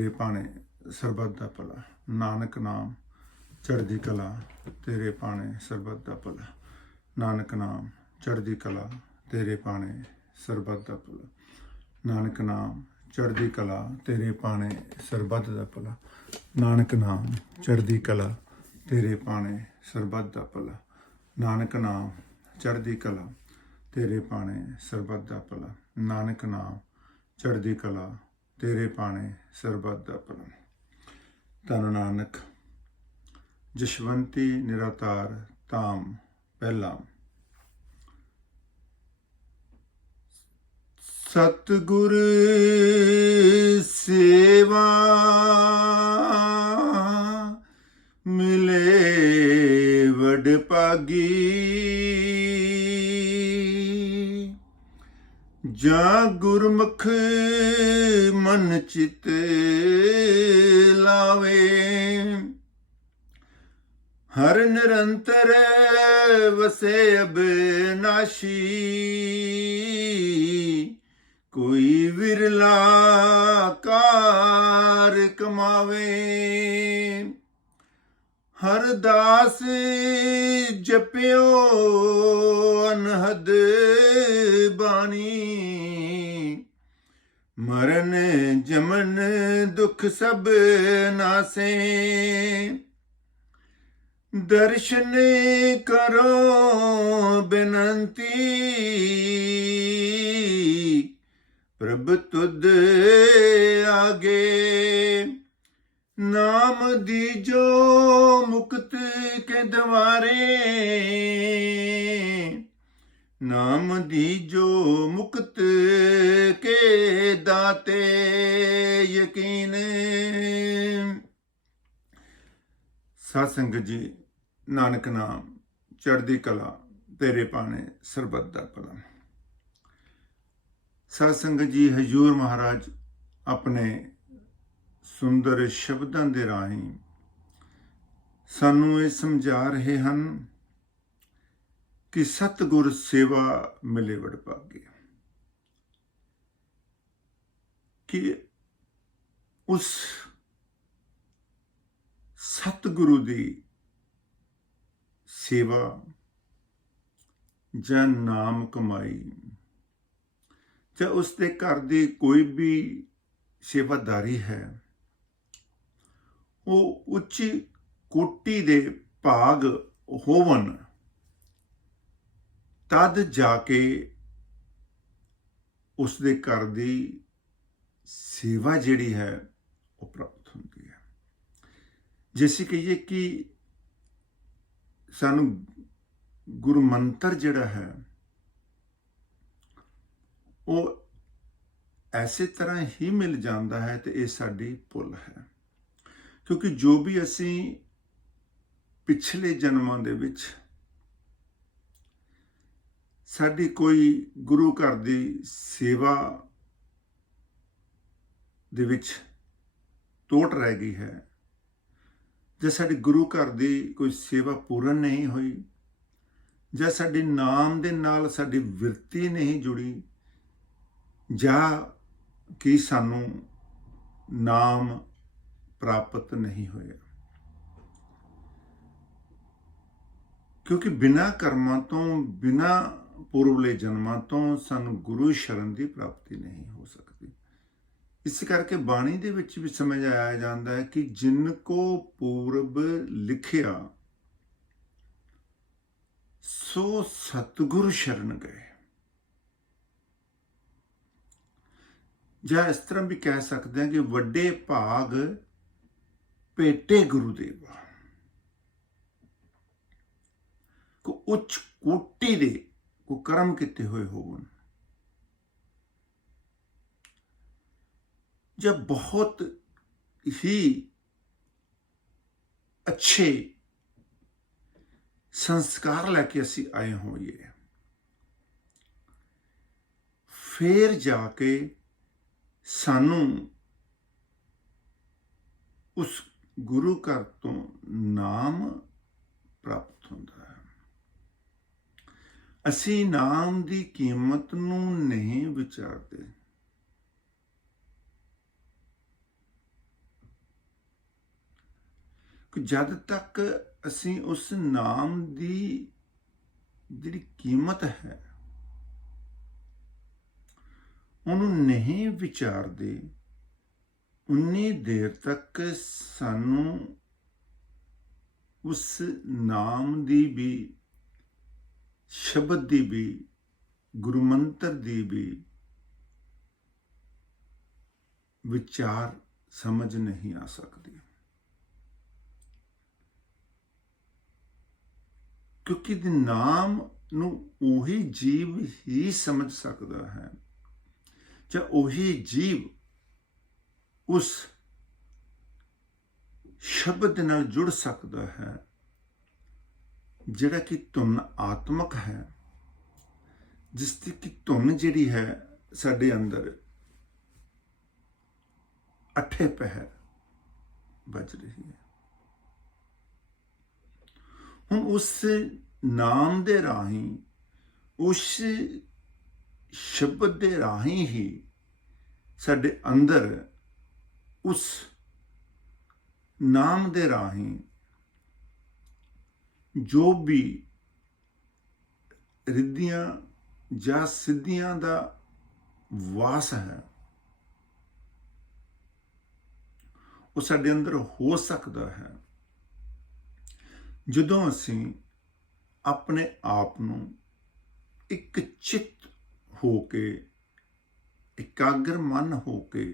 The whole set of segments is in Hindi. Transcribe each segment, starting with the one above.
ਤੇਰੇ ਭਾਣੇ ਸਰਬੱਤ ਦਾ ਭਲਾ। ਨਾਨਕ ਨਾਮ ਚੜ੍ਹਦੀ ਕਲਾ, ਤੇਰੇ ਭਾਣੇ ਸਰਬੱਤ ਦਾ ਭਲਾ। ਨਾਨਕ ਨਾਮ ਚੜ੍ਹਦੀ ਕਲਾ, ਤੇਰੇ ਭਾਣੇ ਸਰਬੱਤ ਦਾ ਭਲਾ। ਨਾਨਕ ਨਾਮ ਚੜ੍ਹਦੀ ਕਲਾ, ਤੇਰੇ ਭਾਣੇ ਸਰਬੱਤ ਦਾ ਭਲਾ। ਨਾਨਕ ਨਾਮ ਚੜ੍ਹਦੀ ਕਲਾ, ਤੇਰੇ ਭਾਣੇ ਸਰਬੱਤ ਦਾ ਭਲਾ। ਨਾਨਕ ਨਾਮ ਚੜ੍ਹਦੀ ਕਲਾ, ਤੇਰੇ ਭਾਣੇ ਸਰਬੱਤ ਦਾ ਭਲਾ। ਨਾਨਕ ਨਾਮ ਚੜ੍ਹਦੀ ਕਲਾ, ਤੇਰੇ ਭਾਣੇ ਸਰਬੱਤ ਦਾ ਭਲਾ। ਧੰਨ ਨਾਨਕ ਜਸ਼ਵੰਤੀ ਨਿਰਾਤਾਰ ਧਾਮ ਪਹਿਲਾ। ਸਤਿਗੁਰ ਸੇਵਾ ਮਿਲੇ ਵਡ ਭਾਗੀ, ਜਾਂ ਗੁਰਮੁਖ ਮਨ ਚਿਤ ਲਾਵੇ। ਹਰ ਨਿਰੰਤਰ ਵਸੇ ਅਬਿਨਾਸ਼ੀ, ਕੋਈ ਵਿਰਲਾ ਕਾਰ ਕਮਾਵੇ। ਹਰ ਦਾਸ ਜਪਿਓ ਅਨਹਦ ਬਾਣੀ, ਮਰਨ ਜਮਨ ਦੁਖ ਸਭ ਨਾਸੇ। ਦਰਸ਼ਨ ਕਰੋ ਬੇਨੰਤੀ, ਪ੍ਰਭ ਤੁਧ ਆਗੇ। ਨਾਮ ਦੀਜੋ ਮੁਕਤ ਕੇ ਦਵਾਰੇ, ਨਾਮ ਦੀਜੋ ਮੁਕਤ ਕੇ ਦਾਤੇ ਯਕੀਨ। ਸਾਧ ਸੰਗਤ ਜੀ, ਨਾਨਕ ਨਾਮ ਚੜ੍ਹਦੀ ਕਲਾ, ਤੇਰੇ ਭਾਣੇ ਸਰਬੱਤ ਦਾ ਭਲਾ। ਸਾਧ ਸੰਗਤ ਜੀ, ਹਜ਼ੂਰ ਮਹਾਰਾਜ ਆਪਣੇ ਸੁੰਦਰ ਸ਼ਬਦਾਂ ਦੇ ਰਾਹੀਂ ਸਾਨੂੰ ਇਹ ਸਮਝਾ ਰਹੇ ਹਨ ਕਿ ਸਤਿਗੁਰ ਸੇਵਾ ਮਿਲੇ ਵਡ ਭਾਗੀ, ਕਿ ਉਸ ਸਤਿਗੁਰੂ ਦੀ ਸੇਵਾ ਜਾਂ ਨਾਮ ਕਮਾਈ ਜਾਂ ਉਸ ਦੇ ਘਰ ਦੀ ਕੋਈ ਵੀ ਸੇਵਾਦਾਰੀ ਹੈ, ਉਹ ਉੱਚ ਕੋਟੀ ਦੇ ਭਾਗ ਹੋਵਨ ਤਦ ਜਾ ਕੇ ਉਸ ਦੇ ਘਰ ਦੀ ਸੇਵਾ ਜਿਹੜੀ ਹੈ ਉਹ ਪ੍ਰਾਪਤ ਹੁੰਦੀ ਹੈ। ਜੈਸੇ ਕਹੀਏ ਕਿ ਸਾਨੂੰ ਗੁਰੂ ਮੰਤਰ ਜਿਹੜਾ ਹੈ ਉਹ ਐਸੇ ਤਰ੍ਹਾਂ ਹੀ ਮਿਲ ਜਾਂਦਾ ਹੈ, ਤੇ ਇਹ ਸਾਡੀ ਭੁੱਲ ਹੈ। ਕਿਉਂਕਿ ਜੋ ਵੀ ਅਸੀਂ ਪਿਛਲੇ ਜਨਮਾਂ ਦੇ ਵਿੱਚ ਸਾਡੀ ਕੋਈ ਗੁਰੂ ਘਰ ਦੀ ਸੇਵਾ ਦੇ ਵਿੱਚ ਤੋਟ ਰਹਿ ਗਈ ਹੈ, ਜਾਂ ਸਾਡੀ ਗੁਰੂ ਘਰ ਦੀ ਕੋਈ ਸੇਵਾ ਪੂਰਨ ਨਹੀਂ ਹੋਈ, ਜਾਂ ਸਾਡੇ ਨਾਮ ਦੇ ਨਾਲ ਸਾਡੀ ਵਿਰਤੀ ਨਹੀਂ ਜੁੜੀ, ਜਾਂ ਕਿ ਸਾਨੂੰ ਨਾਮ ਪ੍ਰਾਪਤ ਨਹੀਂ ਹੋਇਆ। ਕਿਉਂਕਿ ਬਿਨਾਂ ਕਰਮਾਂ ਤੋਂ, ਬਿਨਾਂ ਪੂਰਵਲੇ ਜਨਮਾਂ ਤੋਂ ਸਾਨੂੰ ਗੁਰੂ ਸ਼ਰਨ ਦੀ ਪ੍ਰਾਪਤੀ ਨਹੀਂ ਹੋ ਸਕਦੀ। ਇਸ ਕਰਕੇ ਬਾਣੀ ਦੇ ਵਿੱਚ ਵੀ ਸਮਝ ਆਇਆ ਜਾਂਦਾ ਹੈ ਕਿ ਜਿਨ ਕੋ ਪੂਰਬ ਲਿਖਿਆ ਸੋ ਸਤਿਗੁਰ ਸ਼ਰਨ ਗਏ। ਜਾਂ ਇਸ ਤਰ੍ਹਾਂ ਵੀ ਕਹਿ ਸਕਦੇ ਹਾਂ ਕਿ ਵੱਡੇ ਭਾਗ ਭੇਟੇ ਗੁਰੂ ਦੇਵਾ, ਕੋ ਉੱਚ ਕੋਟੀ ਦੇ ਕੋ ਕਰਮ ਕੀਤੇ ਹੋਏ ਹੋਵਨ, ਜਾਂ ਬਹੁਤ ਹੀ ਅੱਛੇ ਸੰਸਕਾਰ ਲੈ ਕੇ ਅਸੀਂ ਆਏ ਹੋਈਏ, ਫੇਰ ਜਾ ਕੇ ਸਾਨੂੰ ਉਸ ਗੁਰੂ ਘਰ ਤੋਂ ਨਾਮ ਪ੍ਰਾਪਤ ਹੁੰਦਾ ਹੈ। ਅਸੀਂ ਨਾਮ ਦੀ ਕੀਮਤ ਨੂੰ ਨਹੀਂ ਵਿਚਾਰਦੇ। ਕਿ ਜਦ ਤੱਕ ਅਸੀਂ ਉਸ ਨਾਮ ਦੀ ਜਿਹੜੀ ਕੀਮਤ ਹੈ ਉਹਨੂੰ ਨਹੀਂ ਵਿਚਾਰਦੇ, ਉਨੀ ਦੇਰ ਤੱਕ ਸਾਨੂੰ ਉਸ ਨਾਮ ਦੀ ਵੀ, ਸ਼ਬਦ ਦੀ ਵੀ, ਗੁਰੂ ਮੰਤਰ ਦੀ ਵੀ ਵਿਚਾਰ ਸਮਝ ਨਹੀਂ ਆ ਸਕਦੀ। ਕਿਉਂਕਿ ਨਾਮ ਨੂੰ ਉਹੀ ਜੀਵ ਹੀ ਸਮਝ ਸਕਦਾ ਹੈ, ਜਾਂ ਉਹੀ ਜੀਵ ਉਸ ਸ਼ਬਦ ਨਾਲ ਜੁੜ ਸਕਦਾ ਹੈ ਜਿਹੜਾ ਕਿ ਧੁਨ ਆਤਮਕ ਹੈ, ਜਿਸ ਦੀ ਕਿ ਧੁਨ ਜਿਹੜੀ ਹੈ ਸਾਡੇ ਅੰਦਰ ਅੱਠੇ ਪਹਿਰ ਵੱਜ ਰਹੀ ਹੈ। ਹੁਣ ਉਸ ਨਾਮ ਦੇ ਰਾਹੀਂ, ਉਸ ਸ਼ਬਦ ਦੇ ਰਾਹੀਂ ਹੀ ਸਾਡੇ ਅੰਦਰ ਉਸ ਨਾਮ ਦੇ ਰਾਹੀਂ ਜੋ ਵੀ ਰਿੱਧੀਆਂ ਜਾਂ ਸਿੱਧੀਆਂ ਦਾ ਵਾਸ ਹੈ ਉਹ ਸਾਡੇ ਅੰਦਰ ਹੋ ਸਕਦਾ ਹੈ ਜਦੋਂ ਅਸੀਂ ਆਪਣੇ ਆਪ ਨੂੰ ਇੱਕ ਚਿੱਤ ਹੋ ਕੇ, ਇਕਾਗਰ ਮਨ ਹੋ ਕੇ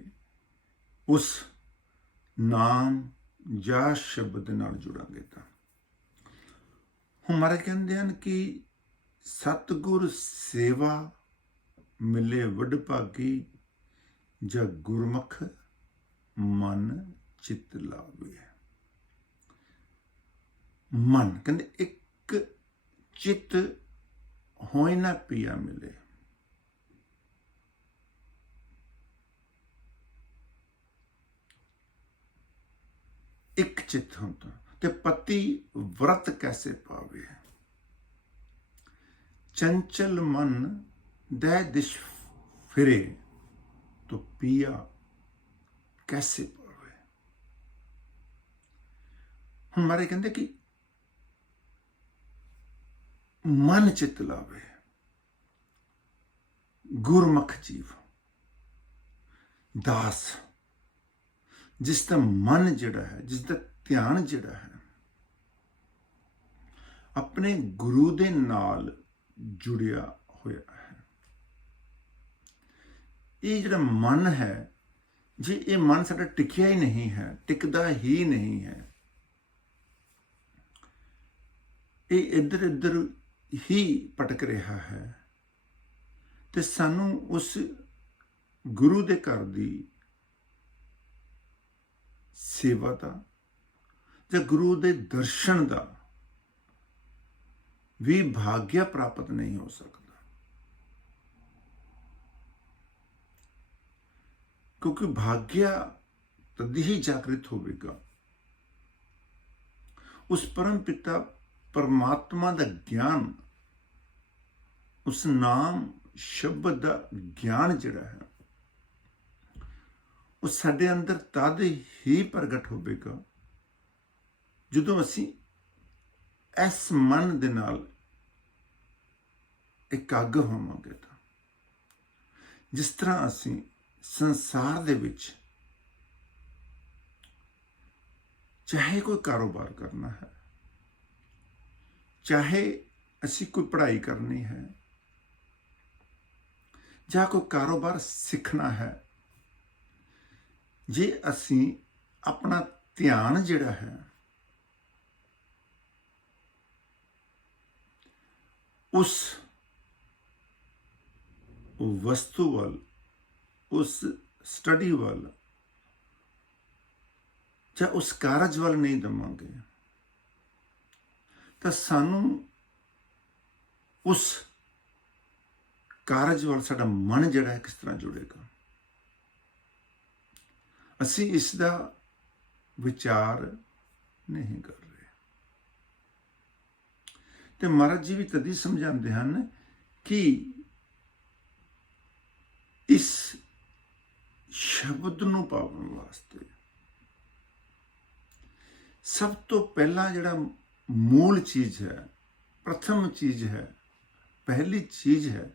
ਉਸ ਨਾਮ ਜਾਂ ਸ਼ਬਦ ਨਾਲ ਜੁੜਾਂਗੇ। ਤਾਂ ਹੁਣ ਮਹਾਰਾਜ ਕਹਿੰਦੇ ਹਨ ਕਿ ਸਤਿਗੁਰ ਸੇਵਾ ਮਿਲੇ ਵਡਭਾਗੀ, ਜਾਂ ਗੁਰਮੁਖ ਮਨ ਚਿੱਤ ਲਾਵੇ। ਮਨ ਕਹਿੰਦੇ ਇੱਕ ਚਿੱਤ ਹੋਏ ਨਾ ਪਿਆ ਮਿਲੇ। ਇੱਕ ਚਿੱਤ ਹੁੰਦਾ ਤੇ ਪਤੀ व्रत कैसे पावे। चंचल मन दै दिश फिरे, तो पिया कैसे पावे। हम मारे कहते कि मन चित लावे, गुरमुख जीव दास, जिसका मन जिहड़ा है, जिसका ध्यान जिहड़ा है अपने गुरु दे नाल जुड़िया होया है। ये जिहड़ा मन है, जे ये मन साडा टिकिया ही नहीं है, टिकदा ही नहीं है, ये इधर इधर ही भटक रहा है, ते सानू उस गुरु दे घर दी सेवा दा ਜਾਂ ਗੁਰੂ ਦੇ ਦਰਸ਼ਨ ਦਾ ਵੀ ਭਾਗਿਆ ਪ੍ਰਾਪਤ ਨਹੀਂ ਹੋ ਸਕਦਾ। ਕਿਉਂਕਿ ਭਾਗਿਆ ਤਦ ਹੀ ਜਾਗਰਿਤ ਹੋਵੇਗਾ ਉਸ ਪਰਮ ਪਿਤਾ ਪਰਮਾਤਮਾ ਦਾ ਗਿਆਨ, ਉਸ ਨਾਮ ਸ਼ਬਦ ਦਾ ਗਿਆਨ ਜਿਹੜਾ ਹੈ ਉਹ ਸਾਡੇ ਅੰਦਰ ਤਦ ਹੀ ਪ੍ਰਗਟ ਹੋਵੇਗਾ ਜਦੋਂ ਅਸੀਂ ਇਸ ਮਨ ਦੇ ਨਾਲ ਇਕਾਗਰ ਹੋਵਾਂਗੇ। ਤਾਂ ਜਿਸ ਤਰ੍ਹਾਂ ਅਸੀਂ ਸੰਸਾਰ ਦੇ ਵਿੱਚ ਚਾਹੇ ਕੋਈ ਕਾਰੋਬਾਰ ਕਰਨਾ ਹੈ, ਚਾਹੇ ਅਸੀਂ ਕੋਈ ਪੜ੍ਹਾਈ ਕਰਨੀ ਹੈ, ਜਾਂ ਕੋਈ ਕਾਰੋਬਾਰ ਸਿੱਖਣਾ ਹੈ, ਜੇ ਅਸੀਂ ਆਪਣਾ ਧਿਆਨ ਜਿਹੜਾ ਹੈ उस वस्तु वाल, उस स्टडी वाल या उस कारज वाल नहीं दवांगे तो सानू उस कारज वाल साडा मन जिहड़ा है किस तरह जुड़ेगा। असी इसका विचार नहीं कर रहे। तो महाराज जी भी तभी समझाते हैं कि इस शब्द नूं पावन वास्ते ਸਭ ਤੋਂ ਪਹਿਲਾਂ ਜਿਹੜਾ ਮੂਲ ਚੀਜ਼ ਹੈ, ਪ੍ਰਥਮ ਚੀਜ਼ ਹੈ, ਪਹਿਲੀ ਚੀਜ਼ ਹੈ,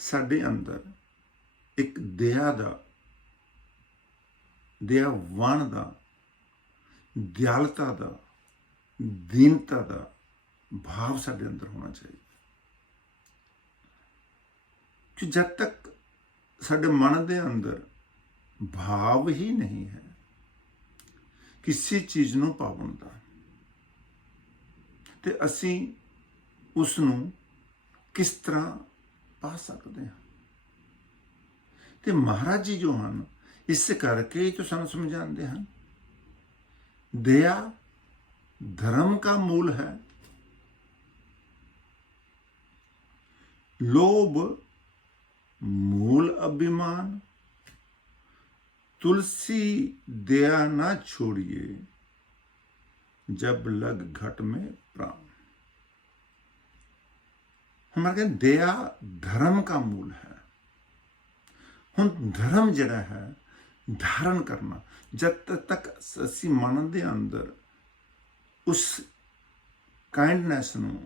ਸਾਡੇ ਅੰਦਰ ਇੱਕ ਦਇਆਵਾਨ ਦਾ, ਦਿਆਲਤਾ ਦਾ, ਦੀਨਤਾ ਦਾ ਭਾਵ ਸਾਡੇ ਅੰਦਰ ਹੋਣਾ ਚਾਹੀਦਾ। ਕਿ ਜਦ ਤੱਕ ਸਾਡੇ ਮਨ ਦੇ ਅੰਦਰ ਭਾਵ ਹੀ ਨਹੀਂ ਹੈ ਕਿਸੇ ਚੀਜ਼ ਨੂੰ ਪਾਉਣ ਦਾ, ਤੇ ਅਸੀਂ ਉਸ ਨੂੰ ਕਿਸ ਤਰ੍ਹਾਂ ਪਾ ਸਕਦੇ ਹਾਂ। ਤੇ ਮਹਾਰਾਜ ਜੀ ਜੋ ਹਨ, ਇਸ ਕਰਕੇ ਜੋ ਸਾਨੂੰ ਸਮਝਾਉਂਦੇ ਹਨ, दया धर्म का मूल है, लोभ मूल अभिमान, तुलसी दया ना छोड़िए, जब लग घट में प्राण। हमारे कहते दया धर्म का मूल है। हुण धर्म जिहड़ा है धारण करना, जब तक असी मन दे अंदर उस काइंडनैस नूं,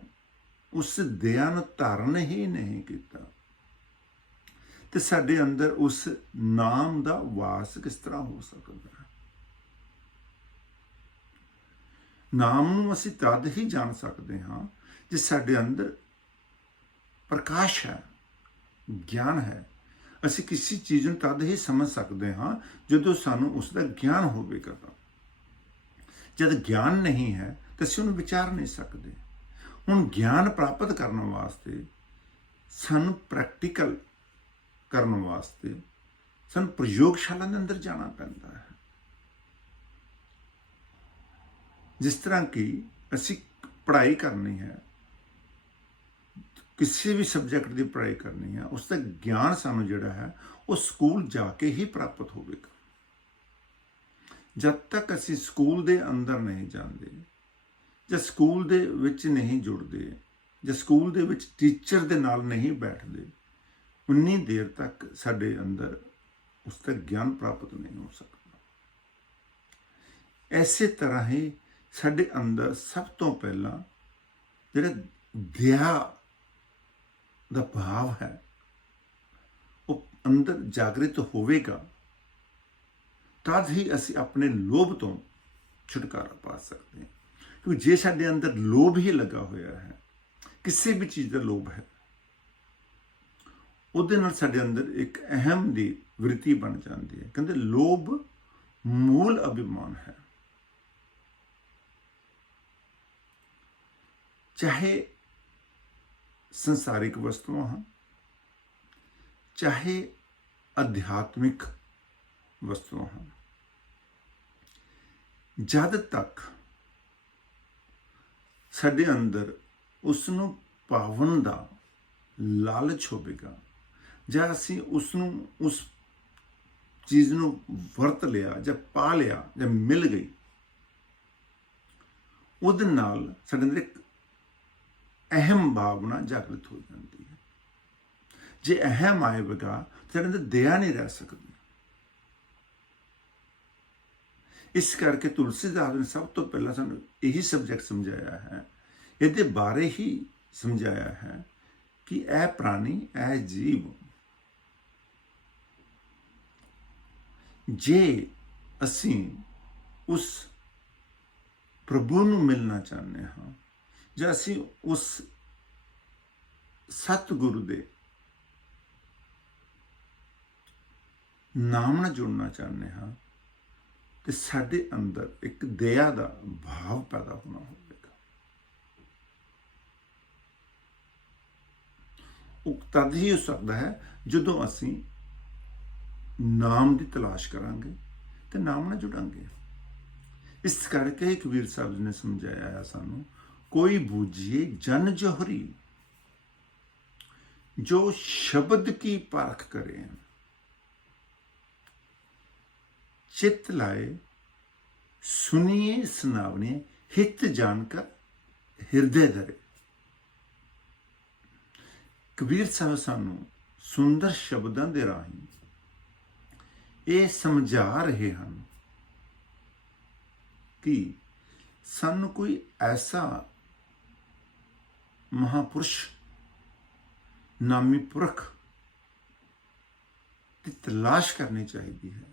उस दया नूं धारण ही नहीं किया, तो साडे अंदर उस नाम दा वास किस तरह हो सकता है। नाम नूं असी तद ही जान सकते हाँ जे साडे अंदर प्रकाश है, ज्ञान है। ਅਸੀਂ ਕਿਸੇ ਚੀਜ਼ ਨੂੰ ਤਦ ਹੀ ਸਮਝ ਸਕਦੇ ਹਾਂ ਜਦੋਂ ਸਾਨੂੰ ਉਸ ਦਾ ਗਿਆਨ ਹੋਵੇਗਾ। ਜਦ ਗਿਆਨ ਨਹੀਂ ਹੈ ਤਾਂ ਅਸੀਂ ਉਹਨੂੰ ਵਿਚਾਰ ਨਹੀਂ ਸਕਦੇ। ਹੁਣ ਗਿਆਨ ਪ੍ਰਾਪਤ ਕਰਨ ਵਾਸਤੇ ਸਾਨੂੰ ਪ੍ਰੈਕਟੀਕਲ ਕਰਨ ਵਾਸਤੇ ਸਾਨੂੰ ਪ੍ਰਯੋਗਸ਼ਾਲਾ ਦੇ ਅੰਦਰ ਜਾਣਾ ਪੈਂਦਾ ਹੈ। ਜਿਸ ਤਰ੍ਹਾਂ ਕਿ ਅਸੀਂ ਪੜ੍ਹਾਈ ਕਰਨੀ ਹੈ, किसी भी सब्जैक्ट की पढ़ाई करनी है, उसका ज्ञान सानू जिहड़ा है वो स्कूल जाके ही प्राप्त होगा। जब तक असी स्कूल दे अंदर नहीं जाते, ਜਾਂ स्कूल दे विच नहीं जुड़ते, ਜਾਂ स्कूल दे विच टीचर दे नाल नहीं बैठते, उन्नी देर तक साडे अंदर उसका ज्ञान प्राप्त नहीं हो सकता। इसे तरह ही साडे अंदर सब तो पहला जिहड़ा दया ਦਾ ਭਾਵ ਹੈ ਉਹ ਅੰਦਰ ਜਾਗਰਿਤ ਹੋਵੇਗਾ, ਤਦ ਹੀ ਅਸੀਂ ਆਪਣੇ ਲੋਭ ਤੋਂ ਛੁਟਕਾਰਾ ਪਾ ਸਕਦੇ ਹਾਂ। ਕਿਉਂਕਿ ਜੇ ਸਾਡੇ ਅੰਦਰ ਲੋਭ ਹੀ ਲੱਗਾ ਹੋਇਆ ਹੈ, ਕਿਸੇ ਵੀ ਚੀਜ਼ ਦਾ ਲੋਭ ਹੈ, ਉਹਦੇ ਨਾਲ ਸਾਡੇ ਅੰਦਰ ਇੱਕ ਅਹਿਮ ਦੀ ਵ੍ਰਿਤੀ ਬਣ ਜਾਂਦੀ ਹੈ। ਕਹਿੰਦੇ ਲੋਭ ਮੂਲ ਅਭਿਮਾਨ ਹੈ। ਚਾਹੇ संसारिक वस्तुआं हैं, चाहे आध्यात्मिक वस्तुआं हैं, जद तक साडे अंदर उसनूं पावन दा लालच होवेगा, जां असीं उसनूं उस चीज़ नूं वरत लिया जां पा लिया जां मिल गई, उहदे नाल साडे अंदर एक अहम भावना जागृत हो जाती है। जे अहम आएगा तो अंदर दया नहीं रह सकती। इस करके तुलसीदास ने सब तो पहला सानू यही सब्जैक्ट समझाया है, ये बारे ही समझाया है कि ऐ प्राणी ऐ जीव, जे असी उस प्रभु नूं मिलना चाहते हाँ, ਜਾਂ ਅਸੀਂ ਉਸ ਸਤਿਗੁਰੂ ਦੇ ਨਾਮ ਨਾਲ ਜੁੜਨਾ ਚਾਹੁੰਦੇ ਹਾਂ, ਤੇ ਸਾਡੇ ਅੰਦਰ ਇੱਕ ਦਇਆ ਦਾ ਭਾਵ ਪੈਦਾ ਹੋਣਾ ਹੋਵੇਗਾ। ਉਹ ਤਦ ਹੀ ਹੋ ਸਕਦਾ ਹੈ ਜਦੋਂ ਅਸੀਂ ਨਾਮ ਦੀ ਤਲਾਸ਼ ਕਰਾਂਗੇ ਤੇ ਨਾਮ ਨਾਲ ਜੁੜਾਂਗੇ। ਇਸ ਕਰਕੇ ਕਬੀਰ ਸਾਹਿਬ ਜੀ ਨੇ ਸਮਝਾਇਆ ਹੈ ਸਾਨੂੰ, कोई बूझिए जन जोहरी, जो शब्द की परख करे, चित लाए सुनिए सुनावने, हित जानकर हिरदे धरे। कबीर साहब सानू सुंदर शब्दों के राही ये समझा रहे हैं कि ਸਾਨੂੰ ਕੋਈ ਐਸਾ ਮਹਾਪੁਰਸ਼ ਨਾਮੀ ਪੁਰਖ ਦੀ ਤਲਾਸ਼ ਕਰਨੀ ਚਾਹੀਦੀ ਹੈ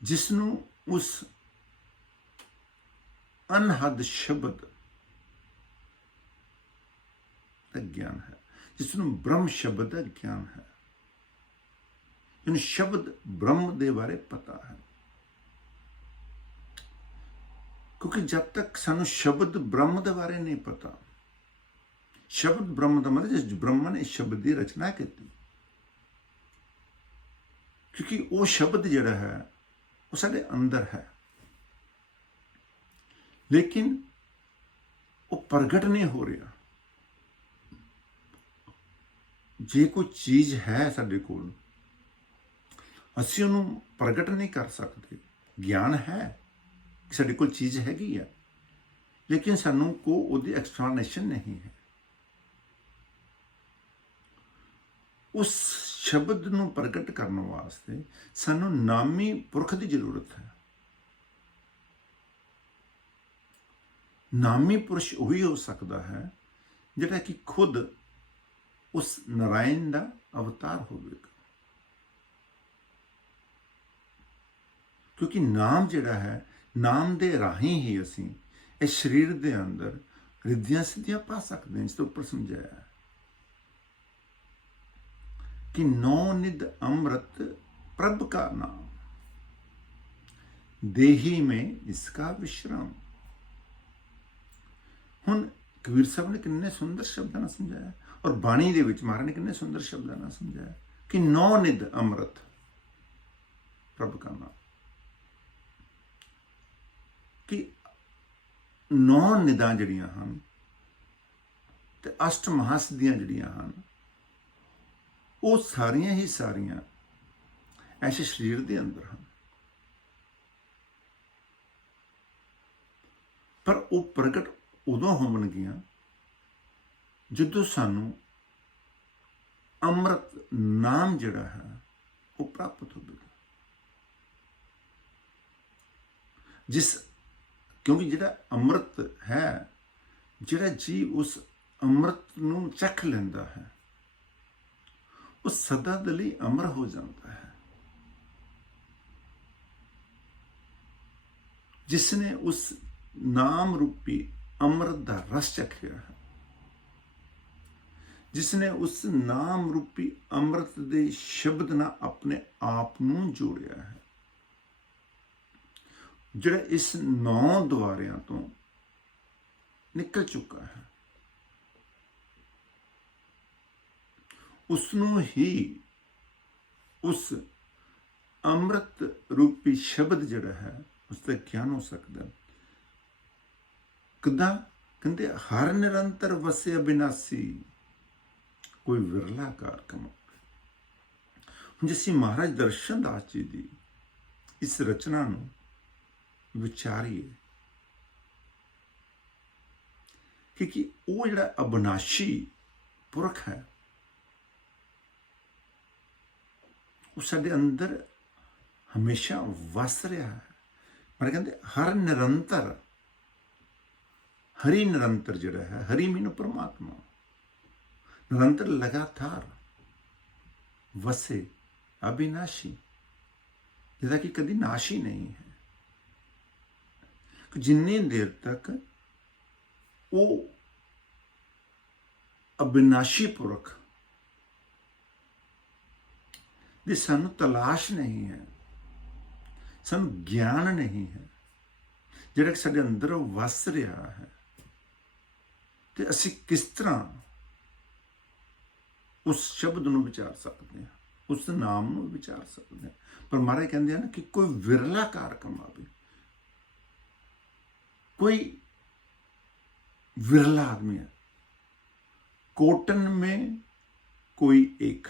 ਜਿਸ ਨੂੰ ਉਸ ਅਨਹਦ ਸ਼ਬਦ ਦਾ ਗਿਆਨ ਹੈ, ਜਿਸ ਨੂੰ ਬ੍ਰਹਮ ਸ਼ਬਦ ਦਾ ਗਿਆਨ ਹੈ, ਜਿਹਨੂੰ ਸ਼ਬਦ ਬ੍ਰਹਮ ਦੇ ਬਾਰੇ ਪਤਾ ਹੈ। ਕਿਉਂਕਿ ਜਦ ਤੱਕ ਸਾਨੂੰ ਸ਼ਬਦ ਬ੍ਰਹਮ ਦੇ ਬਾਰੇ ਨਹੀਂ ਪਤਾ, ਸ਼ਬਦ ਬ੍ਰਹਮ ਦਾ ਮਤਲਬ ਜਿਸ ਬ੍ਰਹਮ ਨੇ ਸ਼ਬਦ ਦੀ ਰਚਨਾ ਕੀਤੀ, ਕਿਉਂਕਿ ਉਹ ਸ਼ਬਦ ਜਿਹੜਾ ਹੈ ਉਹ ਸਾਡੇ ਅੰਦਰ ਹੈ, ਲੇਕਿਨ ਉਹ ਪ੍ਰਗਟ ਨਹੀਂ ਹੋ ਰਿਹਾ। ਜੇ ਕੋਈ ਚੀਜ਼ ਹੈ ਸਾਡੇ ਕੋਲ, ਅਸੀਂ ਉਹਨੂੰ ਪ੍ਰਗਟ ਨਹੀਂ ਕਰ ਸਕਦੇ। ਗਿਆਨ ਹੈ ਕਿ ਸਾਡੇ ਕੋਲ ਚੀਜ਼ ਹੈਗੀ ਆ, ਲੇਕਿਨ ਸਾਨੂੰ ਉਹਦੀ ਐਕਸਪਲੇਨੇਸ਼ਨ ਨਹੀਂ ਹੈ। ਉਸ ਸ਼ਬਦ ਨੂੰ ਪ੍ਰਗਟ ਕਰਨ ਵਾਸਤੇ ਸਾਨੂੰ ਨਾਮੀ ਪੁਰਖ ਦੀ ਜ਼ਰੂਰਤ ਹੈ। ਨਾਮੀ ਪੁਰਸ਼ ਉਹੀ ਹੋ ਸਕਦਾ ਹੈ ਜਿਹੜਾ ਕਿ ਖੁਦ ਉਸ ਨਾਰਾਇਣ ਦਾ ਅਵਤਾਰ ਹੋਵੇਗਾ, ਕਿਉਂਕਿ ਨਾਮ ਜਿਹੜਾ ਹੈ, ਨਾਮ ਦੇ ਰਾਹੀਂ ਹੀ ਅਸੀਂ ਇਸ ਸਰੀਰ ਦੇ ਅੰਦਰ ਰਿੱਧੀਆਂ ਸਿੱਧੀਆਂ ਪਾ ਸਕਦੇ ਹਾਂ। ਇਸ ਤੋਂ ਉੱਪਰ ਸਮਝਾਇਆ कि नौ निध अमृत प्रभ का नाम, देही में इसका विश्राम। ਹੁਣ ਕਬੀਰ ਸਾਹਿਬ ਨੇ ਕਿੰਨੇ ਸੁੰਦਰ ਸ਼ਬਦਾਂ ਨਾਲ ਸਮਝਾਇਆ, ਔਰ ਬਾਣੀ ਦੇ ਵਿੱਚ ਮਹਾਰਾਜ ਨੇ ਕਿੰਨੇ ਸੁੰਦਰ ਸ਼ਬਦਾਂ ਨਾਲ ਸਮਝਾਇਆ ਕਿ ਨੌ ਨਿਧ ਅੰਮ੍ਰਿਤ ਪ੍ਰਭ ਕਾ ਨਾਮ, ਕਿ ਨੌ ਨਿਧਾਂ ਜਿਹੜੀਆਂ ਹਨ ਤੇ ਅਸ਼ਟ ਮਹਾਸਿੱਧੀਆਂ ਜਿਹੜੀਆਂ ਹਨ, ਉਹ ਸਾਰੀਆਂ ਹੀ ਸਾਰੀਆਂ ਐਸੇ ਸਰੀਰ ਦੇ ਅੰਦਰ ਹਨ, ਪਰ ਉਹ ਪ੍ਰਗਟ ਉਦੋਂ ਹੋਣਗੀਆਂ ਜਦੋਂ ਸਾਨੂੰ ਅੰਮ੍ਰਿਤ ਨਾਮ ਜਿਹੜਾ ਹੈ ਉਹ ਪ੍ਰਾਪਤ ਹੋਵੇਗਾ। ਕਿਉਂਕਿ ਜਿਹੜਾ ਅੰਮ੍ਰਿਤ ਹੈ, ਜਿਹੜਾ ਜੀਵ ਉਸ ਅੰਮ੍ਰਿਤ ਨੂੰ ਚੱਖ ਲੈਂਦਾ ਹੈ, ਉਹ ਸਦਾ ਦੇ ਲਈ ਅਮਰ ਹੋ ਜਾਂਦਾ ਹੈ। ਜਿਸ ਨੇ ਉਸ ਨਾਮ ਰੂਪੀ ਅੰਮ੍ਰਿਤ ਦਾ ਰਸ ਚੱਖਿਆ ਹੈ, ਜਿਸ ਨੇ ਉਸ ਨਾਮ ਰੂਪੀ ਅੰਮ੍ਰਿਤ ਦੇ ਸ਼ਬਦ ਨਾਲ ਆਪਣੇ ਆਪ ਨੂੰ ਜੋੜਿਆ ਹੈ, ਜਿਹੜਾ ਇਸ 9 ਦੁਆਰਿਆਂ ਤੋਂ ਨਿਕਲ ਚੁੱਕਾ ਹੈ, ਉਸ ਨੂੰ ਹੀ ਉਸ ਅੰਮ੍ਰਿਤ ਰੂਪੀ ਸ਼ਬਦ ਜਿਹੜਾ ਹੈ ਉਸ ਦਾ ਗਿਆਨ ਹੋ ਸਕਦਾ। ਕਿੱਦਾਂ? ਕਹਿੰਦੇ ਹਰ ਨਿਰੰਤਰ ਵਸੇ ਅਬਿਨਾਸੀ, ਕੋਈ ਵਿਰਲਾ ਕਾਰ ਕਮਾ। ਹੁਣ ਜੇ ਅਸੀਂ ਮਹਾਰਾਜ ਦਰਸ਼ਨ ਦਾਸ ਜੀ ਦੀ ਇਸ ਰਚਨਾ ਨੂੰ ਵਿਚਾਰੀਏ, ਕਿ ਉਹ ਜਿਹੜਾ ਅਬਿਨਾਸ਼ੀ ਪੁਰਖ ਹੈ ਉਹ ਸਾਡੇ ਅੰਦਰ ਹਮੇਸ਼ਾ ਵਸ ਰਿਹਾ ਹੈ। ਪਰ ਕਹਿੰਦੇ ਹਰ ਨਿਰੰਤਰ, ਹਰੀ ਨਿਰੰਤਰ ਜਿਹੜਾ ਹੈ, ਹਰੀ ਮੀਨੂ ਪਰਮਾਤਮਾ, ਨਿਰੰਤਰ ਲਗਾਤਾਰ ਵਸੇ ਅਬਿਨਾਸ਼ੀ, ਜਿਹਦਾ ਕਿ ਕਦੀ ਨਾਸ਼ੀ ਨਹੀਂ ਹੈ। ਜਿੰਨੀ ਦੇਰ ਤੱਕ ਉਹ ਅਬਿਨਾਸ਼ੀ ਪੁਰਖ ਦੀ ਸਾਨੂੰ ਤਲਾਸ਼ ਨਹੀਂ ਹੈ, ਸਾਨੂੰ ਗਿਆਨ ਨਹੀਂ ਹੈ, ਜਿਹੜਾ ਕਿ ਸਾਡੇ ਅੰਦਰ ਵਸ ਰਿਹਾ ਹੈ, ਤੇ ਅਸੀਂ ਕਿਸ ਤਰ੍ਹਾਂ ਉਸ ਸ਼ਬਦ ਨੂੰ ਵਿਚਾਰ ਸਕਦੇ ਹਾਂ, ਉਸ ਨਾਮ ਨੂੰ ਵਿਚਾਰ ਸਕਦੇ ਹਾਂ। ਪਰ ਮਹਾਰਾਜ ਕਹਿੰਦੇ ਹਨ ਕਿ ਕੋਈ ਵਿਰਲਾ ਕਾਰ ਕਮਾਵੇ, कोई विरला आदमी है, कोटन में कोई एक,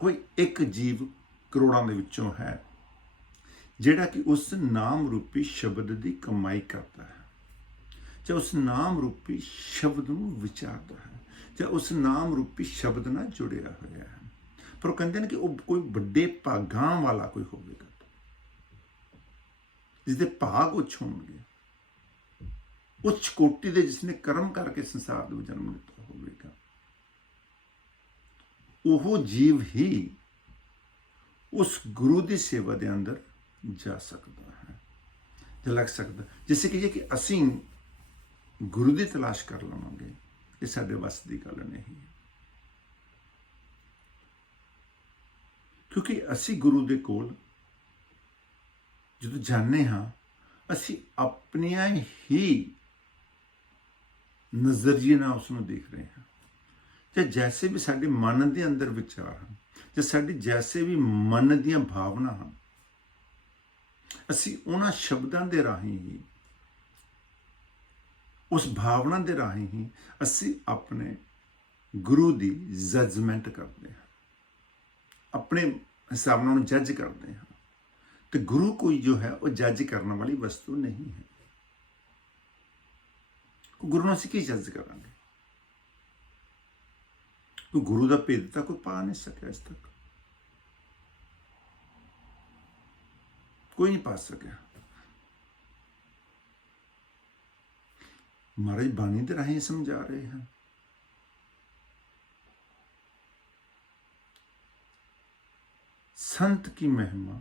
कोई एक जीव करोड़ों के विचों है जिहड़ा कि उस नाम रूपी शब्द की कमाई करता है, चाहे उस नाम रूपी शब्द को विचारता है, चाहे उस नाम रूपी शब्द नाल जुड़िया होया है। पर वो कहते हैं कि वो कोई ਵੱਡੇ ਭਾਗਾਂ ਵਾਲਾ ਕੋਈ ਹੋਵੇਗਾ, ਜਿਸਦੇ ਭਾਗ ਉੱਚ ਹੋਣਗੇ, ਉੱਚ ਕੋਟੀ ਦੇ, ਜਿਸਨੇ ਕਰਮ ਕਰਕੇ ਸੰਸਾਰ ਦੇ ਵਿੱਚ ਜਨਮ ਲਿੱਤਾ ਹੋਵੇਗਾ, ਉਹ ਜੀਵ ਹੀ ਉਸ ਗੁਰੂ ਦੀ ਸੇਵਾ ਦੇ ਅੰਦਰ ਜਾ ਸਕਦਾ ਹੈ, ਜਾਂ ਲੱਗ ਸਕਦਾ। ਜਿਸੇ ਕਹੀਏ ਕਿ ਅਸੀਂ ਗੁਰੂ ਦੀ ਤਲਾਸ਼ ਕਰ ਲਵਾਂਗੇ, ਇਹ ਸਾਡੇ ਵੱਸ ਦੀ ਗੱਲ ਨਹੀਂ ਹੈ, ਕਿਉਂਕਿ ਅਸੀਂ ਗੁਰੂ ਦੇ ਕੋਲ ਜਦੋਂ ਜਾਂਦੇ ਹਾਂ, ਅਸੀਂ ਆਪਣੀਆਂ ਹੀ ਨਜ਼ਰੀਏ ਨਾਲ ਉਸ ਨੂੰ ਦੇਖ ਰਹੇ ਹਾਂ, ਜਾਂ ਜੈਸੇ ਵੀ ਸਾਡੇ ਮਨ ਦੇ ਅੰਦਰ ਵਿਚਾਰ ਹਨ, ਜਾਂ ਸਾਡੀ ਜੈਸੇ ਵੀ ਮਨ ਦੀਆਂ ਭਾਵਨਾ ਹਨ, ਅਸੀਂ ਉਹਨਾਂ ਸ਼ਬਦਾਂ ਦੇ ਰਾਹੀਂ ਹੀ, ਉਸ ਭਾਵਨਾ ਦੇ ਰਾਹੀਂ ਹੀ ਅਸੀਂ ਆਪਣੇ ਗੁਰੂ ਦੀ ਜਜਮੈਂਟ ਕਰਦੇ ਹਾਂ, ਆਪਣੇ ਹਿਸਾਬ ਨਾਲ ਜੱਜ ਕਰਦੇ ਹਾਂ। ਤੇ ਗੁਰੂ ਕੋਈ ਜੋ ਹੈ ਉਹ ਜੱਜ ਕਰਨ ਵਾਲੀ ਵਸਤੂ ਨਹੀਂ ਹੈ। ਗੁਰੂ ਨੂੰ ਅਸੀਂ ਕੀ ਜੱਜ ਕਰਾਂਗੇ? ਕੋਈ ਗੁਰੂ ਦਾ ਭੇਦ ਤਾਂ ਕੋਈ ਪਾ ਨਹੀਂ ਸਕਿਆ ਅੱਜ ਤੱਕ, ਕੋਈ ਨਹੀਂ ਪਾ ਸਕਿਆ। ਮਹਾਰਾਜ ਬਾਣੀ ਦੇ ਰਾਹੀਂ ਸਮਝਾ ਰਹੇ ਹਨ। संत की महिमा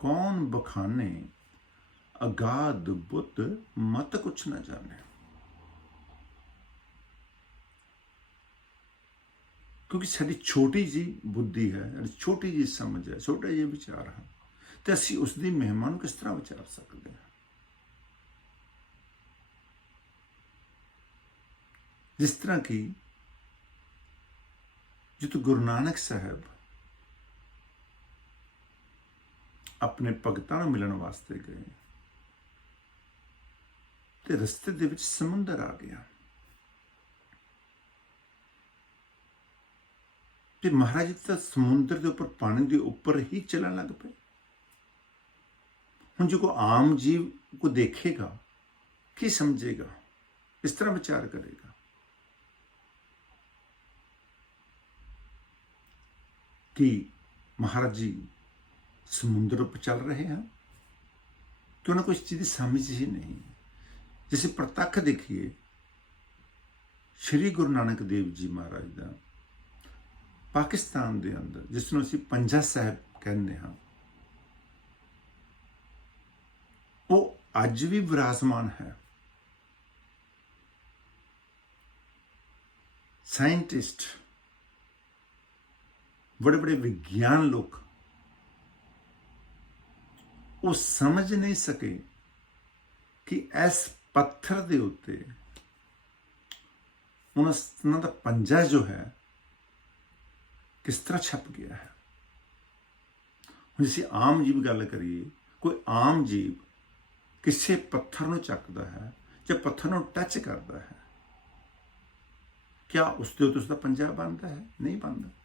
कौन बखाने, अगाध बुत मत कुछ न जाने। क्योंकि साडी छोटी जी बुद्धि है, छोटी जी समझ है, छोटा जी विचार है, तो असी उसकी महिमा नूं किस तरह विचार सकते हैं? जिस तरह की जो गुरु नानक साहब अपने भगतां नूं मिलण वास्ते गए ते रस्ते दे विच समुंदर आ गया, ते महाराज तो समुंदर के उपर, पानी के उपर ही चलन लग पे। हुण जो कोई आम जीव को देखेगा, की समझेगा, इस तरह विचार करेगा। कि महाराज जी समुद्र पर चल रहे हैं, कि उन्हें कुछ चीज़ समझ ही नहीं। जैसे प्रत्यक्ष देखिए श्री गुरु नानक देव जी महाराज का पाकिस्तान के अंदर, जिसनों असीं पंजा साहिब कहते हैं, वो अज भी विराजमान है। साइंटिस्ट, बड़े बड़े विज्ञान लोग वो समझ नहीं सके कि इस पत्थर के उत्ते उन्होंने का पंजा जो है किस तरह छप गया है। जैसे आम जीव गल करिए, कोई आम जीव किसी पत्थर को चकता है या पत्थर को टच करता है, क्या उसके उत्ते उसका पंजा बनता है? नहीं बनता।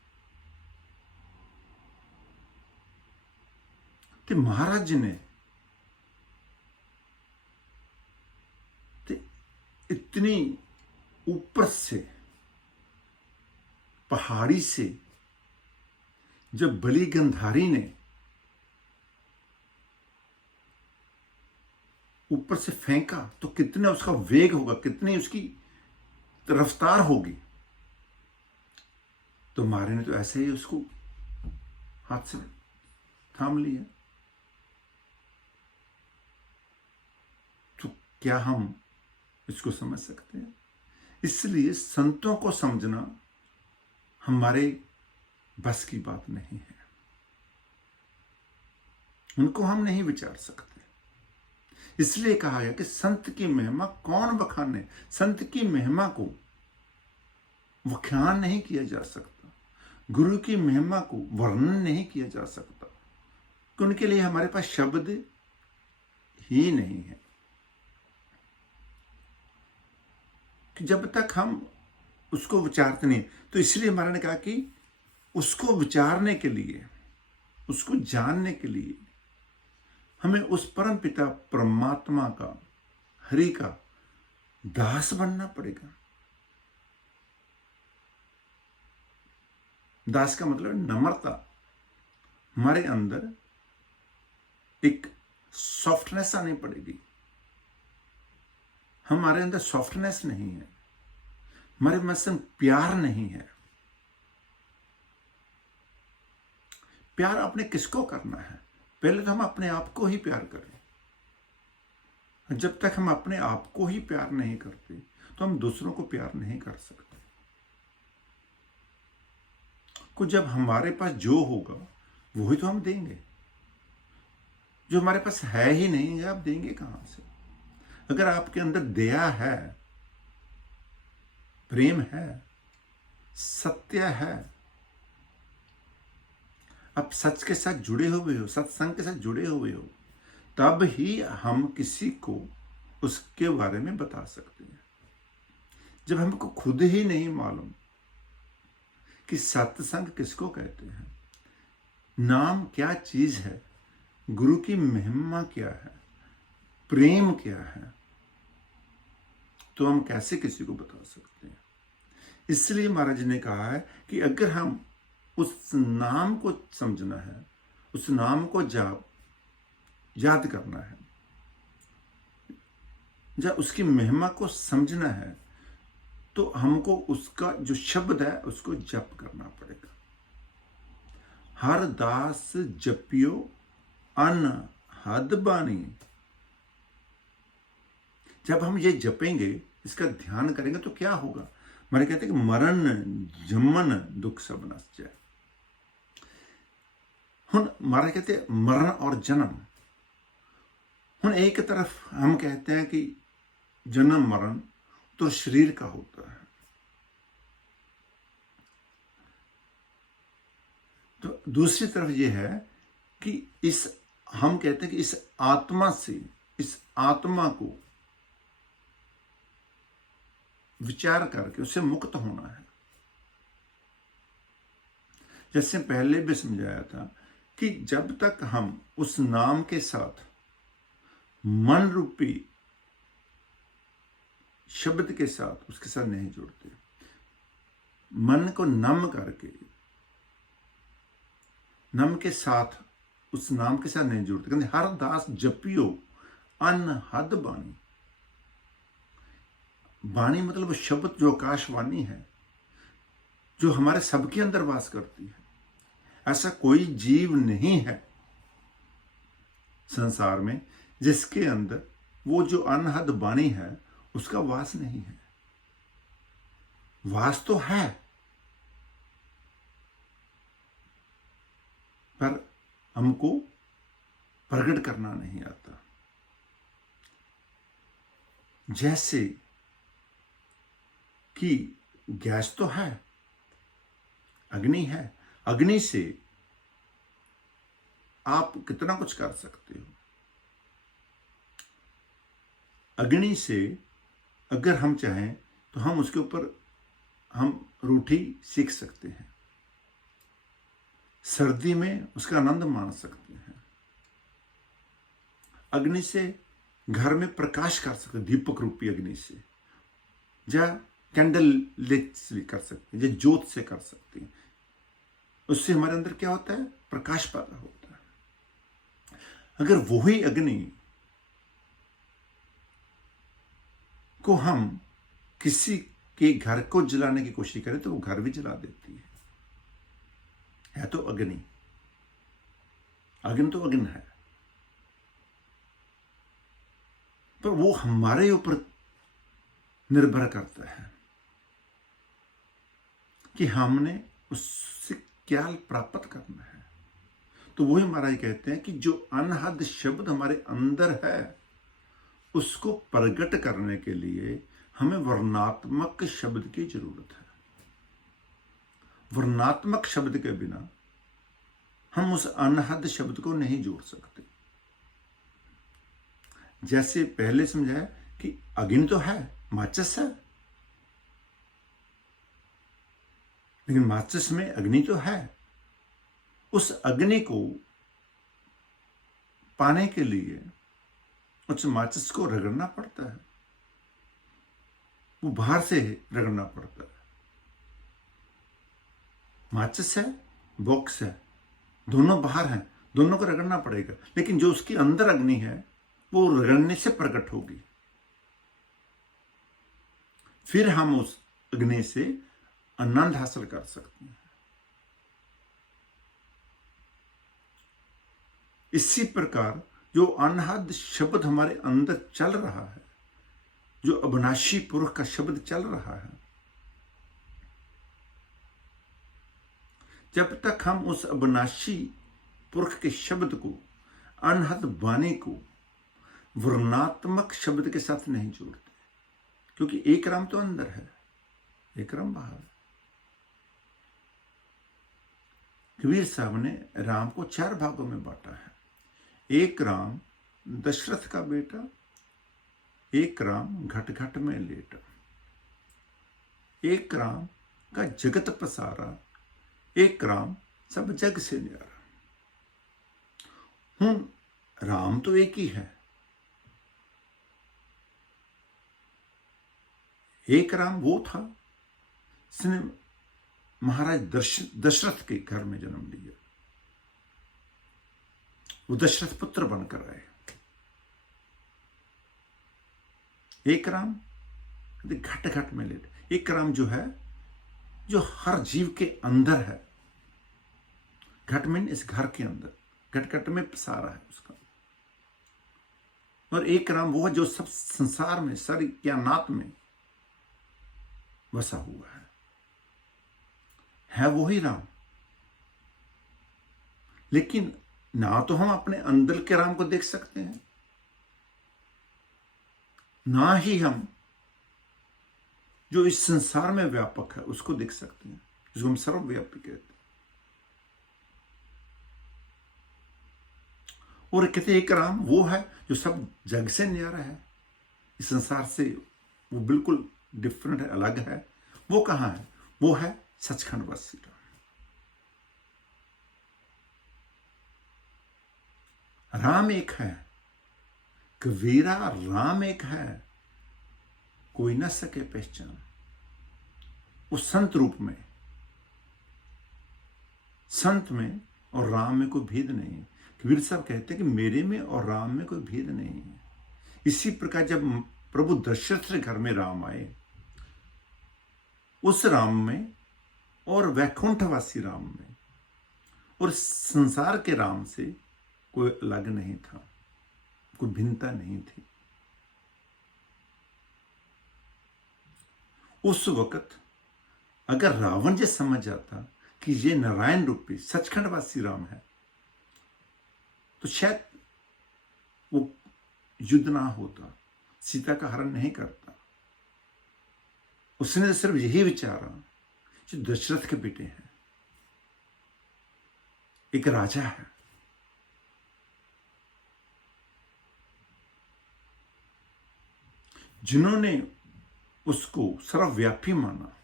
कि महाराज जी ने इतनी ऊपर से पहाड़ी से जब बलि गंधारी ने ऊपर से फेंका, तो कितना उसका वेग होगा, कितनी उसकी रफ्तार होगी। तो मारे ने तो ऐसे ही उसको हाथ से थाम लिया। तो क्या हम इसको समझ सकते हैं? इसलिए संतों को समझना हमारे बस की बात नहीं है, उनको हम नहीं विचार सकते। इसलिए कहा गया कि संत की महिमा कौन बखाने। संत की महिमा को व्याख्यान नहीं किया जा सकता, गुरु की महिमा को वर्णन नहीं किया जा सकता, कि उनके लिए हमारे पास शब्द ही नहीं है। कि जब तक हम उसको विचारते नहीं, तो इसलिए हमारा ने कहा कि उसको विचारने के लिए, उसको जानने के लिए हमें उस परम पिता परमात्मा का, हरि का दास बनना पड़ेगा। दास का मतलब नम्रता। हमारे अंदर एक सॉफ्टनेस आनी पड़ेगी। हमारे अंदर सॉफ्टनेस नहीं है, हमारे मन से प्यार नहीं है। प्यार आपने किसको करना है? पहले तो हम अपने आप को ही प्यार करें। जब तक हम अपने आप को ही प्यार नहीं करते तो हम दूसरों को प्यार नहीं कर सकते। कुछ जब हमारे पास जो होगा वही तो हम देंगे। जो हमारे पास है ही नहीं है, आप देंगे कहां से? अगर आपके अंदर दया है, प्रेम है, सत्य है, आप सच के साथ जुड़े हुए हो, सत्संग के साथ जुड़े हुए हो, तब ही हम किसी को उसके बारे में बता सकते हैं। जब हमको खुद ही नहीं मालूम कि सत्संग किसको कहते हैं, नाम क्या चीज है, गुरु की महिमा क्या है, प्रेम क्या है, तो हम कैसे किसी को बता सकते हैं? इसलिए महाराज जी ने कहा है कि अगर हम उस नाम को समझना है, उस नाम को याद करना है, जब उसकी महिमा को समझना है, तो हमको उसका जो शब्द है उसको जप करना पड़ेगा। हर दास जपियो अनहद बानी। जब हम ये जपेंगे, इसका ध्यान करेंगे, तो क्या होगा? मैंने कहते हैं कि मरण जमन दुख सब नस जाए। हुन महाराज कहते हैं मरण और जन्म। हुन एक तरफ हम कहते हैं कि जन्म मरण तो शरीर का होता है, तो दूसरी तरफ ये है कि हम कहते हैं कि इस आत्मा से, इस आत्मा को विचार करके उससे मुक्त होना है। जैसे पहले भी समझाया था कि जब तक हम उस नाम के साथ मन रूपी शब्द के साथ उसके साथ नहीं जुड़ते, मन को नम करके, नम के साथ उस नाम के साथ नहीं जुड़ते, कहते हर दास जपियो अनहद बानी। वाणी मतलब शब्द जो आकाशवाणी है, जो हमारे सबके अंदर वास करती है। ऐसा कोई जीव नहीं है संसार में जिसके अंदर वो जो अनहद वाणी है उसका वास नहीं है। वास तो है, पर हमको प्रकट करना नहीं आता। जैसे कि गैस तो है, अग्नि है, अग्नि से आप कितना कुछ कर सकते हो। अग्नि से अगर हम चाहें तो हम उसके ऊपर हम रोटी सेक सकते हैं, सर्दी में उसका आनंद मान सकते हैं। अग्नि से घर में प्रकाश कर सकते, दीपक रूपी अग्नि से, या कैंडल लिट से कर सकते हैं, या ज्योत से कर सकते हैं। उससे हमारे अंदर क्या होता है? प्रकाश पैदा होता है। अगर वही अग्नि को हम किसी के घर को जलाने की कोशिश करें तो वो घर भी जला देती है तो अग्नि। अग्नि तो अग्नि है, पर वो हमारे ऊपर निर्भर करता है कि हमने उससे क्या प्राप्त करना है। तो वही महाराज कहते हैं कि जो अनहद शब्द हमारे अंदर है उसको प्रकट करने के लिए हमें वर्णात्मक शब्द की जरूरत है। वर्णात्मक शब्द के बिना हम उस अनहद शब्द को नहीं जोड़ सकते। जैसे पहले समझाया कि अग्नि तो है, माचिस है, लेकिन माचिस में अग्नि तो है। उस अग्नि को पाने के लिए उस माचिस को रगड़ना पड़ता है, वो बाहर से रगड़ना पड़ता है। माचिस है, बॉक्स है, दोनों बाहर हैं, दोनों को रगड़ना पड़ेगा, लेकिन जो उसके अंदर अग्नि है वो रगड़ने से प्रकट होगी। फिर हम उस अग्नि से आनंद हासिल कर सकते हैं। इसी प्रकार जो अनहद शब्द हमारे अंदर चल रहा है, जो अविनाशी पुरुष का शब्द चल रहा है, जब तक हम उस अविनाशी पुरुष के शब्द को, अनहद वाणी को वर्णात्मक शब्द के साथ नहीं जोड़ते, क्योंकि एक राम तो अंदर है, एक राम बाहर। कबीर साहब ने राम को 4 भागों में बांटा है। एक राम दशरथ का बेटा, एक राम घट घट में लेटा, एक राम का जगत पसारा, एक राम सब जग से न्यारा। राम तो एक ही है। एक राम वो था जिसने महाराज दशरथ के घर में जन्म लिया, वो दशरथ पुत्र बनकर आए। एक राम घट घट में लेट, एक राम जो है जो हर जीव के अंदर है। घट में इस घर के अंदर, घट घट में पसारा है उसका। और एक राम वो है जो सब संसार में, सारी कायनात में बसा हुआ है वही राम। लेकिन ना तो हम अपने अंदर के राम को देख सकते हैं, ना ही हम जो इस संसार में व्यापक है उसको देख सकते हैं, जिसको हम सर्वव्यापी कहते हैं। और कहते एक राम वो है जो सब जग से न्यारा है, इस संसार से वो बिल्कुल डिफरेंट है, अलग है। वो कहाँ है? वो है सचखंड वासी राम। राम एक है, कबीरा राम एक है, कोई ना सके पहचान। उस संत रूप में, संत में और राम में कोई भेद नहीं है। कबीर साहब कहते हैं कि मेरे में और राम में कोई भेद नहीं है। इसी प्रकार जब प्रभु दशरथ के घर में राम आए, उस राम में और वैकुंठवासी राम में और संसार के राम से कोई अलग नहीं था, कोई भिन्नता नहीं थी। उस वक्त अगर रावण ये समझ जाता कि ये नारायण रूपी सचखंडवासी राम है, तो शायद वो युद्ध ना होता, सीता का हरण नहीं करता। उसने सिर्फ यही विचारा जो दशरथ के बेटे हैं, एक राजा है, जिन्होंने उसको सर्वव्यापी माना,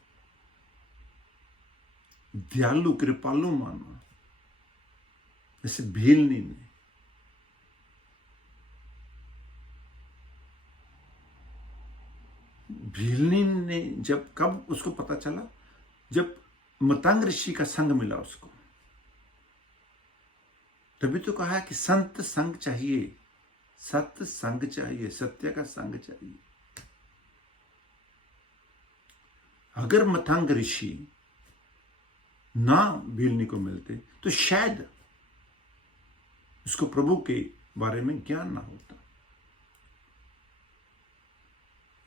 दयालु कृपालु माना। जैसे भीलनी ने जब कब उसको पता चला, जब मतंग ऋषि का संग मिला उसको, तभी तो कहा कि संत संग चाहिए, सत्य संग चाहिए, सत्य का संग चाहिए। अगर मतंग ऋषि ना भीलनी को मिलते तो शायद उसको प्रभु के बारे में ज्ञान ना होता।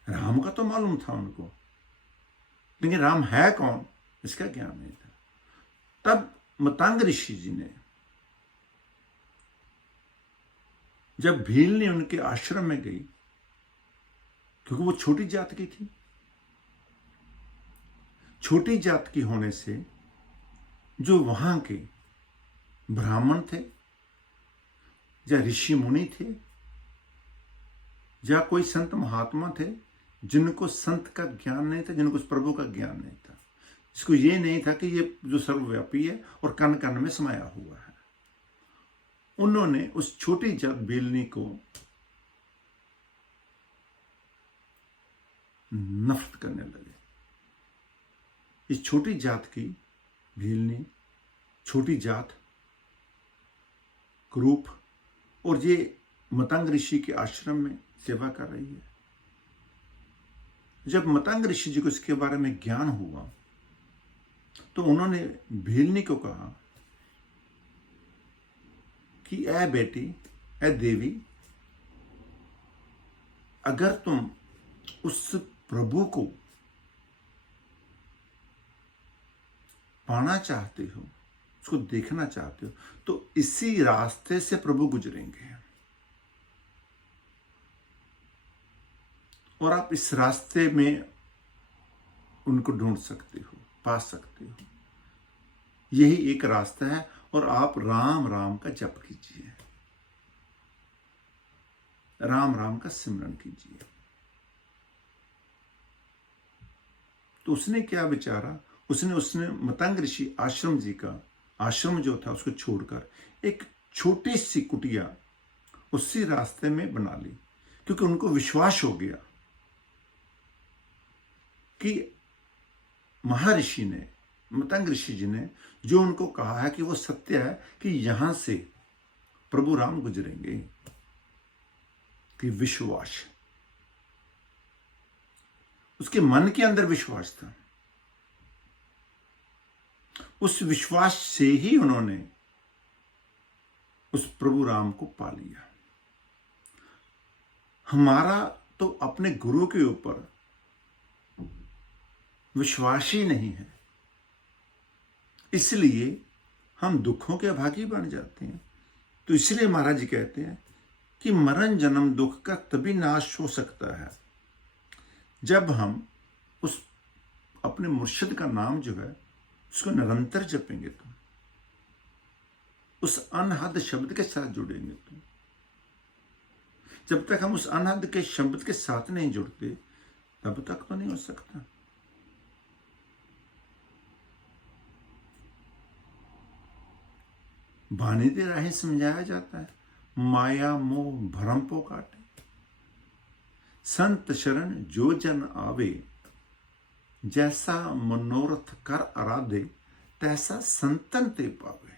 राम का तो मालूम था उनको, लेकिन राम है कौन इसका ज्ञान नहीं था। तब मतंग ऋषि जी ने, जब भीलनी उनके आश्रम में गई, क्योंकि वो छोटी जात की थी, छोटी जात की होने से जो वहां के ब्राह्मण थे या ऋषि मुनि थे या कोई संत महात्मा थे, जिनको संत का ज्ञान नहीं था, जिनको उस प्रभु का ज्ञान नहीं था, जिसको ये नहीं था कि ये जो सर्वव्यापी है और कण कण में समाया हुआ है, उन्होंने उस छोटी जात भीलनी को नफरत करने लगे। इस छोटी जात की भीलनी, छोटी जात, क्रूप, और ये मतंग ऋषि के आश्रम में सेवा कर रही है। जब मतंग ऋषि जी को इसके बारे में ज्ञान हुआ तो उन्होंने भीलनी को कहा कि ऐ बेटी, ऐ देवी, अगर तुम उस प्रभु को पाना चाहते हो, उसको देखना चाहते हो, तो इसी रास्ते से प्रभु गुजरेंगे और आप इस रास्ते में उनको ढूंढ सकते हो, पा सकते हो। यही एक रास्ता है और आप राम राम का जप कीजिए, राम राम का सिमरन कीजिए। तो उसने क्या विचारा, उसने मतंग ऋषि आश्रम जी का आश्रम जो था उसको छोड़कर एक छोटी सी कुटिया उसी रास्ते में बना ली, क्योंकि उनको विश्वास हो गया कि महर्षि ने, मतंग ऋषि जी ने जो उनको कहा है कि वो सत्य है, कि यहां से प्रभु राम गुजरेंगे। कि विश्वास, उसके मन के अंदर विश्वास था। उस विश्वास से ही उन्होंने उस प्रभु राम को पा लिया। हमारा तो अपने गुरु के ऊपर विश्वास ही नहीं है, इसलिए हम दुखों के अभागी बन जाते हैं। तो इसलिए महाराज जी कहते हैं कि मरण जन्म दुख का तभी नाश हो सकता है जब हम उस अपने मुर्शिद का नाम जो है उसको निरंतर जपेंगे, तो उस अनहद शब्द के साथ जुड़ेंगे। तो जब तक हम उस अनहद के शब्द के साथ नहीं जुड़ते तब तक तो नहीं हो सकता। बानी दे राहें समझाया जाता है, माया मोह भरम पो काटे, संत शरण जो जन आवे, जैसा मनोरथ कर आराधे, तैसा संतन ते पावे।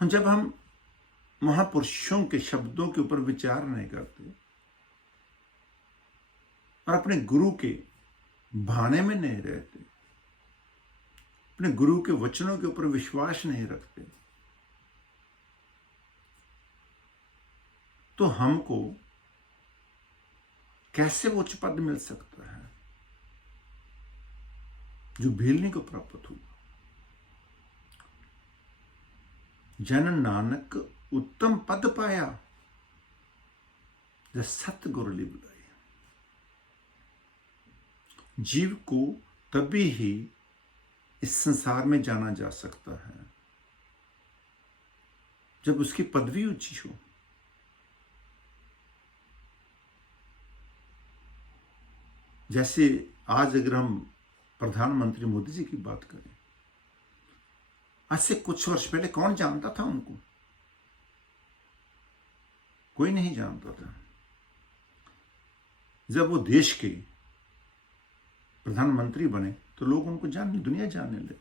जब हम महापुरुषों के शब्दों के ऊपर विचार नहीं करते और अपने गुरु के भाने में नहीं रहते, अपने गुरु के वचनों के ऊपर विश्वास नहीं रखते, तो हमको कैसे वो उच्च पद मिल सकता है जो भीलनी को प्राप्त हुआ। जन नानक उत्तम पद पाया, जब सतगुरु ली बुलाई। जीव को तभी ही इस संसार में जाना जा सकता है जब उसकी पदवी ऊंची हो। जैसे आज अगर हम प्रधानमंत्री मोदी जी की बात करें, आज से कुछ वर्ष पहले कौन जानता था उनको? कोई नहीं जानता था। जब वो देश के प्रधानमंत्री बने तो लोग उनको दुनिया जानने लगे।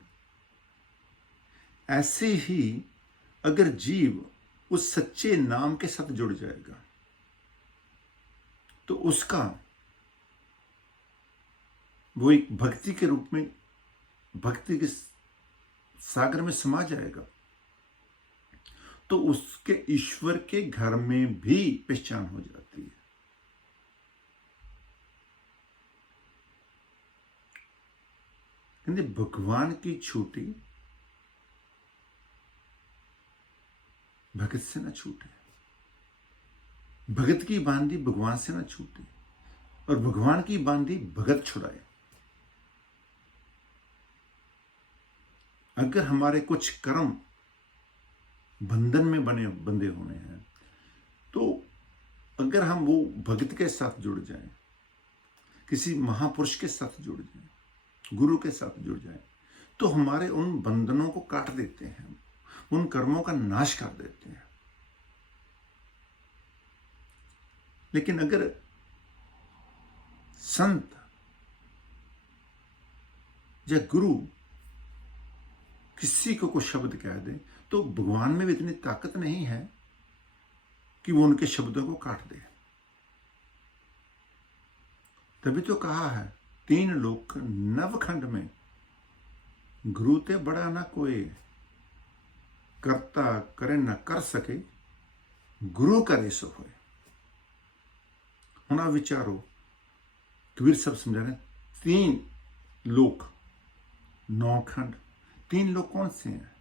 ऐसे ही अगर जीव उस सच्चे नाम के साथ जुड़ जाएगा तो उसका वो एक भक्ति के रूप में, भक्ति के सागर में समा जाएगा, तो उसके ईश्वर के घर में भी पहचान हो जाती है। कहते भगवान की छूटी भगत से न छूटे, भगत की बांधी भगवान से न छूटे, और भगवान की बांधी भगत छुड़ाए। अगर हमारे कुछ कर्म बंधन में बंधे होने हैं, तो अगर हम वो भगत के साथ जुड़ जाएं, किसी महापुरुष के साथ जुड़ जाएं, गुरु के साथ जुड़ जाएं, तो हमारे उन बंधनों को काट देते हैं, उन कर्मों का नाश कर देते हैं। लेकिन अगर संत जब गुरु किसी को कुछ शब्द कह दे तो भगवान में भी इतनी ताकत नहीं है कि वो उनके शब्दों को काट दे। तभी तो कहा है 3 लोक नवखंड में गुरु ते बड़ा ना कोई, करता करे न कर सके गुरु करे सो होए। हुण विचारो, कबीर साहब समझा रहे 3 लोक 9 खंड। 3 लोक कौन से हैं?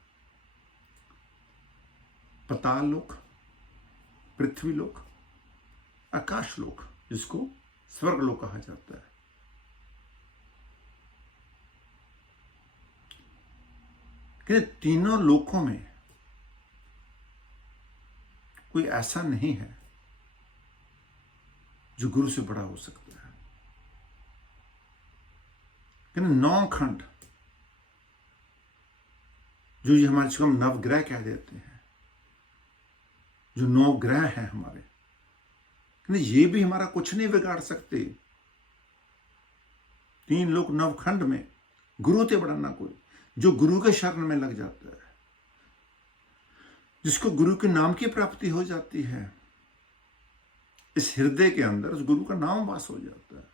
पताल लोक, पृथ्वी लोक, आकाश लोक, जिसको स्वर्ग लोक कहा जाता है। कि तीनों लोकों में कोई ऐसा नहीं है जो गुरु से बड़ा हो सकता है। कि 9 खंड जो ये हमारे, जिसको हम नवग्रह कह देते हैं, जो 9 ग्रह हैं हमारे, ये भी हमारा कुछ नहीं बिगाड़ सकते। 3 लोक नवखंड में गुरु ते बड़ा ना कोई, जो गुरु के शरण में लग जाता है, जिसको गुरु के नाम की प्राप्ति हो जाती है, इस हृदय के अंदर उस गुरु का नाम वास हो जाता है।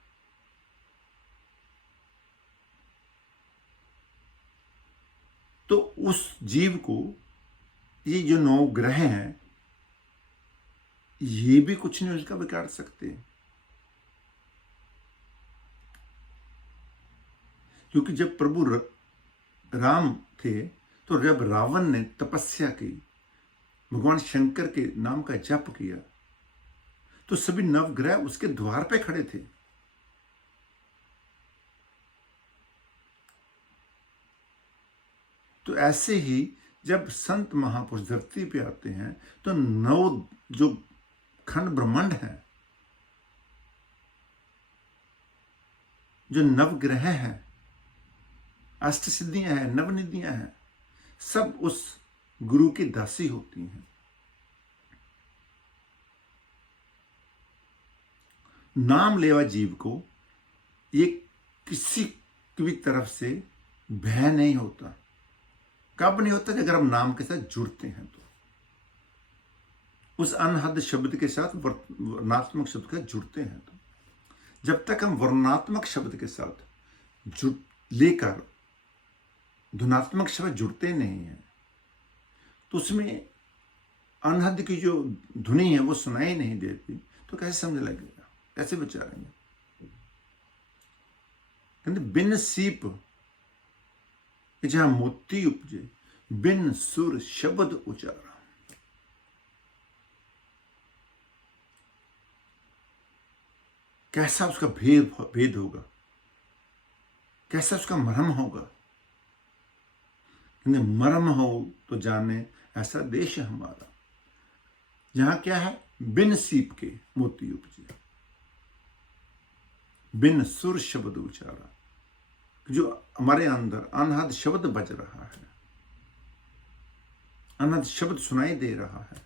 तो उस जीव को ये जो 9 ग्रह हैं, ये भी कुछ नहीं उसका बिगाड़ सकते। क्योंकि जब प्रभु राम थे तो जब रावण ने तपस्या की, भगवान शंकर के नाम का जप किया, तो सभी नवग्रह उसके द्वार पे खड़े थे। तो ऐसे ही जब संत महापुरुष धरती पे आते हैं तो 9 जो खंड ब्रह्मांड है, जो नवग्रह हैं, अष्ट सिद्धियां हैं, नवनिधियां हैं, सब उस गुरु की दासी होती हैं। नाम लेवा जीव को ये किसी भी तरफ से भय नहीं होता। कब नहीं होता? अगर हम नाम के साथ जुड़ते हैं तो, उस अनहद शब्द के साथ, वर्णात्मक शब्द के साथ जुड़ते हैं तो। जब तक हम वर्णात्मक शब्द के साथ जुड़ लेकर धुनात्मक शब्द जुड़ते नहीं हैं, तो उसमें अनहद की जो धुनी है वो सुनाई नहीं देती, तो कैसे समझ लगेगा, कैसे विचारेंगे? कहते बिन सीप जहां मोती उपजे, बिन सुर शब्द उचारा। कैसा उसका भेद होगा, कैसा उसका मर्म होगा। मर्म हो तो जाने ऐसा देश है हमारा, जहां क्या है? बिन सीप के मोती उपजे, बिन सुर शब्द उचारा। जो हमारे अंदर अनहद शब्द बज रहा है, अनहद शब्द सुनाई दे रहा है,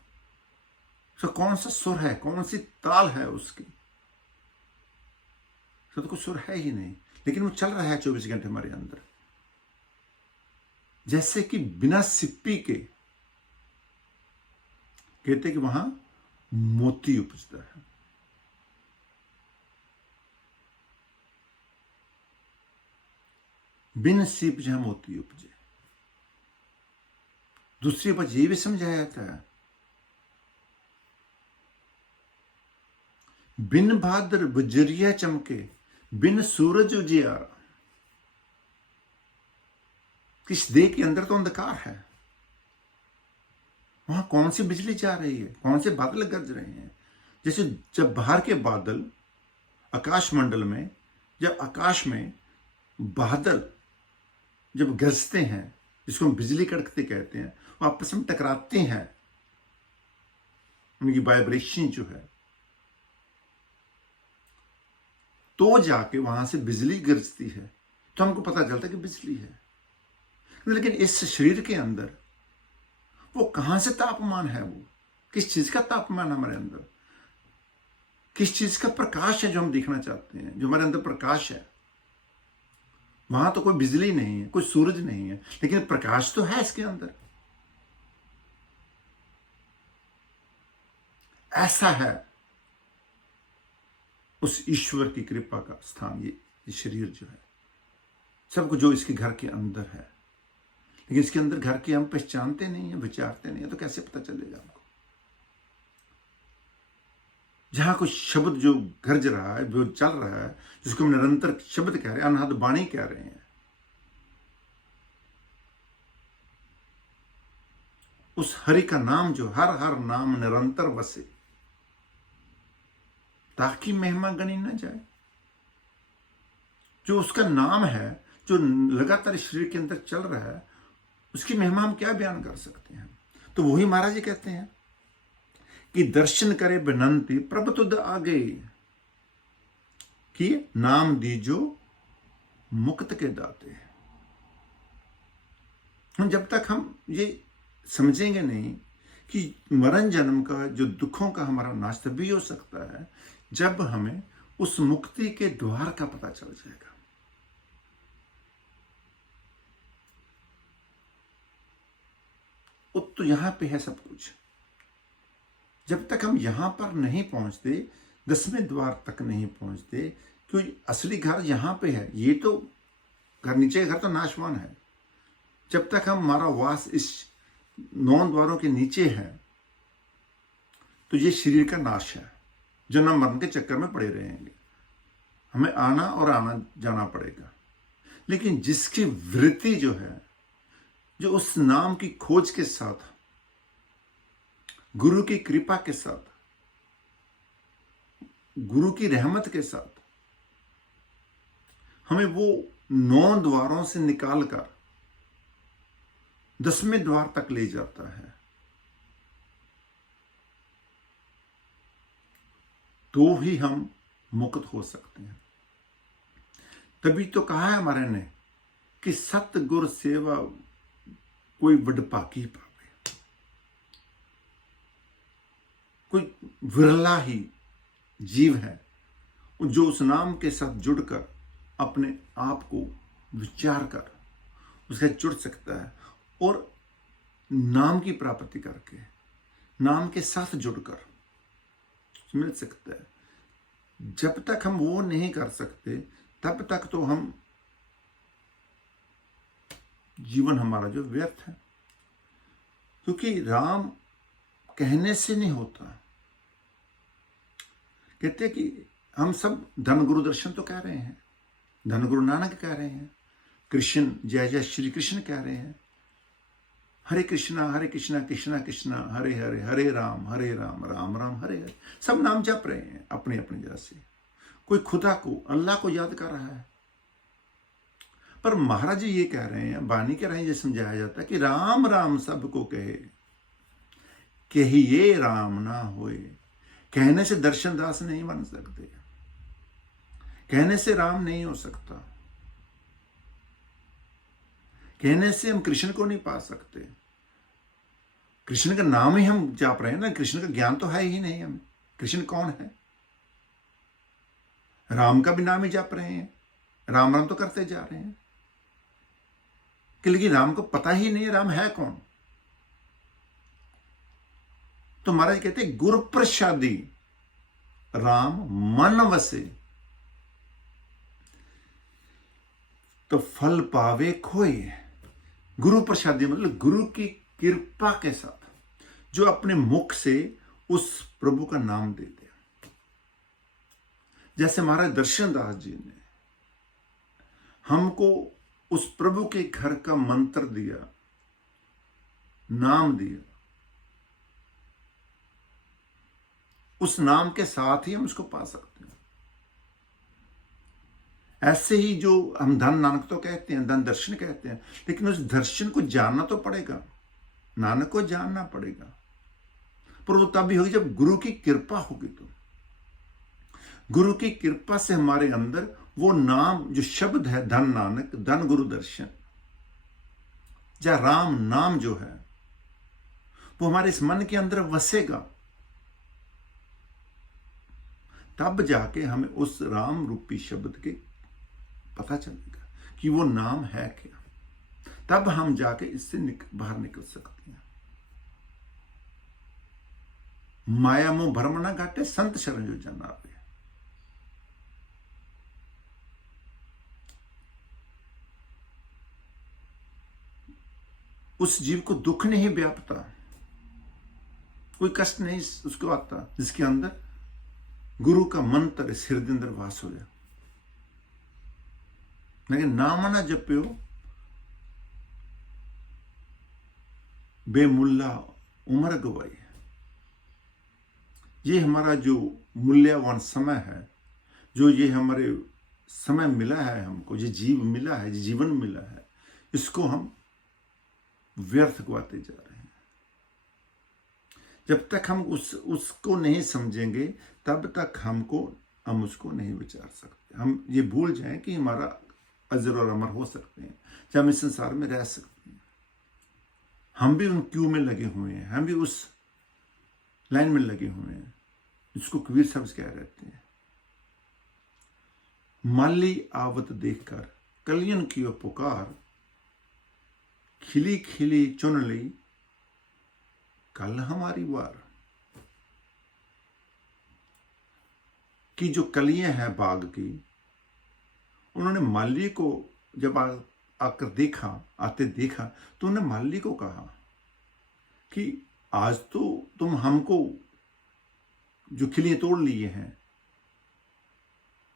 तो कौन सा सुर है, कौन सी ताल है उसकी? तो कोई सुर है ही नहीं, लेकिन वो चल रहा है 24 घंटे हमारे अंदर। जैसे कि बिना सिप्पी के कहते कि वहां मोती उपजता है। बिन सीप जहां मोती उपजे। दूसरी बात ये भी समझाया जाता है, बिन भाद्र बजरिया चमके, बिन सूरज उजियारा। किस देह के अंदर तो अंधकार है, वहां कौन सी बिजली जा रही है, कौन से बादल गरज रहे हैं? जैसे जब बाहर के बादल आकाश मंडल में, जब आकाश में बादल जब गरजते हैं, जिसको हम बिजली कड़कते कहते हैं, वो आपस में टकराते हैं, उनकी वाइब्रेशन जो है, तो जाके वहां से बिजली गरजती है, तो हमको पता चलता है कि बिजली है। लेकिन इस शरीर के अंदर वो कहां से तापमान है, वो किस चीज का तापमान है हमारे अंदर, किस चीज का प्रकाश है जो हम देखना चाहते हैं, जो हमारे अंदर प्रकाश है, वहां तो कोई बिजली नहीं है, कोई सूरज नहीं है, लेकिन प्रकाश तो है इसके अंदर। ऐसा है उस ईश्वर की कृपा का स्थान ये शरीर जो है, सब कुछ जो इसके घर के अंदर है। लेकिन इसके अंदर घर के हम पहचानते नहीं है, विचारते नहीं है, तो कैसे पता चलेगा हमको? जहां कुछ शब्द जो गरज रहा है, जो चल रहा है, जिसको हम निरंतर शब्द कह रहे हैं, अनहद बाणी कह रहे हैं, उस हरि का नाम जो हर हर नाम निरंतर बसे, ताकि महिमा गणी न जाए। जो उसका नाम है, जो लगातार शरीर के अंदर चल रहा है, उसकी महिमा हम क्या बयान कर सकते हैं? तो वही महाराज जी कहते हैं कि दर्शन करे बिनंती प्रभु तुद आगे, कि नाम दीजो मुक्त के दाते। हम जब तक हम ये समझेंगे नहीं कि मरण जन्म का जो दुखों का हमारा नाश तभी हो सकता है जब हमें उस मुक्ति के द्वार का पता चल जाएगा। तो यहां पे है सब कुछ। जब तक हम यहां पर नहीं पहुंचते, 10वें द्वार तक नहीं पहुंचते, क्योंकि असली घर यहां पे है। ये तो घर, नीचे घर तो नाशवान है। जब तक हमारा वास इस 9 द्वारों के नीचे है, तो ये शरीर का नाश है, जन्म मरण के चक्कर में पड़े रहेंगे। हमें आना और आना जाना पड़ेगा। लेकिन जिसकी वृत्ति जो है, जो उस नाम की खोज के साथ, गुरु की कृपा के साथ, गुरु की रहमत के साथ हमें वो 9 द्वारों से निकालकर 10वें द्वार तक ले जाता है, तो ही हम मुक्त हो सकते हैं। तभी तो कहा है हमारे ने कि सतगुर सेवा कोई वडभागी पावे। कोई विरला ही जीव है जो उस नाम के साथ जुड़कर अपने आप को विचार कर उसके जुड़ सकता है और नाम की प्राप्ति करके, नाम के साथ जुड़कर मिल सकता है। जब तक हम वो नहीं कर सकते, तब तक तो हम जीवन हमारा जो व्यर्थ है। क्योंकि राम कहने से नहीं होता। कहते कि हम सब धन गुरु दर्शन तो कह रहे हैं, धन गुरु नानक कह रहे हैं, कृष्ण जय जय श्री कृष्ण कह रहे हैं, हरे कृष्णा कृष्णा कृष्णा हरे हरे, हरे राम राम राम हरे हरे, सब नाम जप रहे हैं अपने अपने जैसे। कोई खुदा को, अल्लाह को याद कर रहा है। पर महाराज जी ये कह रहे हैं, बानी कह रहे हैं, ये समझाया जाता है कि राम राम सबको कहे, कहिए राम ना होए। कहने से दर्शन दास नहीं बन सकते, कहने से राम नहीं हो सकता, कहने से हम कृष्ण को नहीं पा सकते। कृष्ण का नाम ही हम जाप रहे हैं ना, कृष्ण का ज्ञान तो है ही नहीं हमें। कृष्ण कौन है? राम का भी नाम ही जाप रहे हैं, राम राम तो करते जा रहे हैं, कि लेकिन राम को पता ही नहीं राम है कौन। तो महाराज कहते गुरु प्रसादी राम मन वसे, तो फल पावे खोए। गुरु प्रसादी मतलब गुरु की कृपा के साथ जो अपने मुख से उस प्रभु का नाम देते। जैसे महाराज दर्शन दास जी ने हमको उस प्रभु के घर का मंत्र दिया, नाम दिया, उस नाम के साथ ही हम उसको पा सकते हैं। ऐसे ही जो हम धन नानक तो कहते हैं, धन दर्शन कहते हैं, लेकिन उस दर्शन को जानना तो पड़ेगा, नानक को जानना पड़ेगा। पर वो तभी होगी जब गुरु की कृपा होगी। तो गुरु की कृपा से हमारे अंदर वो नाम, जो शब्द है धन नानक, धन गुरु दर्शन, या राम नाम जो है, वो हमारे इस मन के अंदर वसेगा। तब जाके हमें उस राम रूपी शब्द के पता चलेगा कि वो नाम है क्या, तब हम जाके इससे बाहर निकल सकते हैं। माया मोह भरम ना घाटे, संत शरण जो जन आवे। उस जीव को दुख नहीं व्यापता, कोई कष्ट नहीं उसको आता, जिसके अंदर गुरु का मंत्र इस हृदय अंदर वास हो जाए। लेकिन नाम ना जप्यो बेमुल्ला उम्र गवाई। ये हमारा जो मूल्यवान समय है, जो ये हमारे समय मिला है हमको, ये जीव मिला है, ये जीवन मिला है, इसको हम व्यर्थ गवाते जा रहे हैं। जब तक हम उसको नहीं समझेंगे तब तक हम उसको नहीं विचार सकते। हम ये भूल जाएं कि हमारा अजर और अमर हो सकते हैं, जब हम इस संसार में रह सकते हैं। हम भी उन क्यू में लगे हुए हैं, हम भी उस लाइन में लगे हुए हैं जिसको कबीर साहब कह रहते हैं, माली आवत देखकर कलियन की पुकार, खिली खिली चुन ली कल हमारी बार। कि जो कलियां हैं बाग की, उन्होंने माली को जब आकर देखा, आते देखा, तो उन्होंने माली को कहा कि आज तो तुम हमको जो खिलियां तोड़ लिए हैं,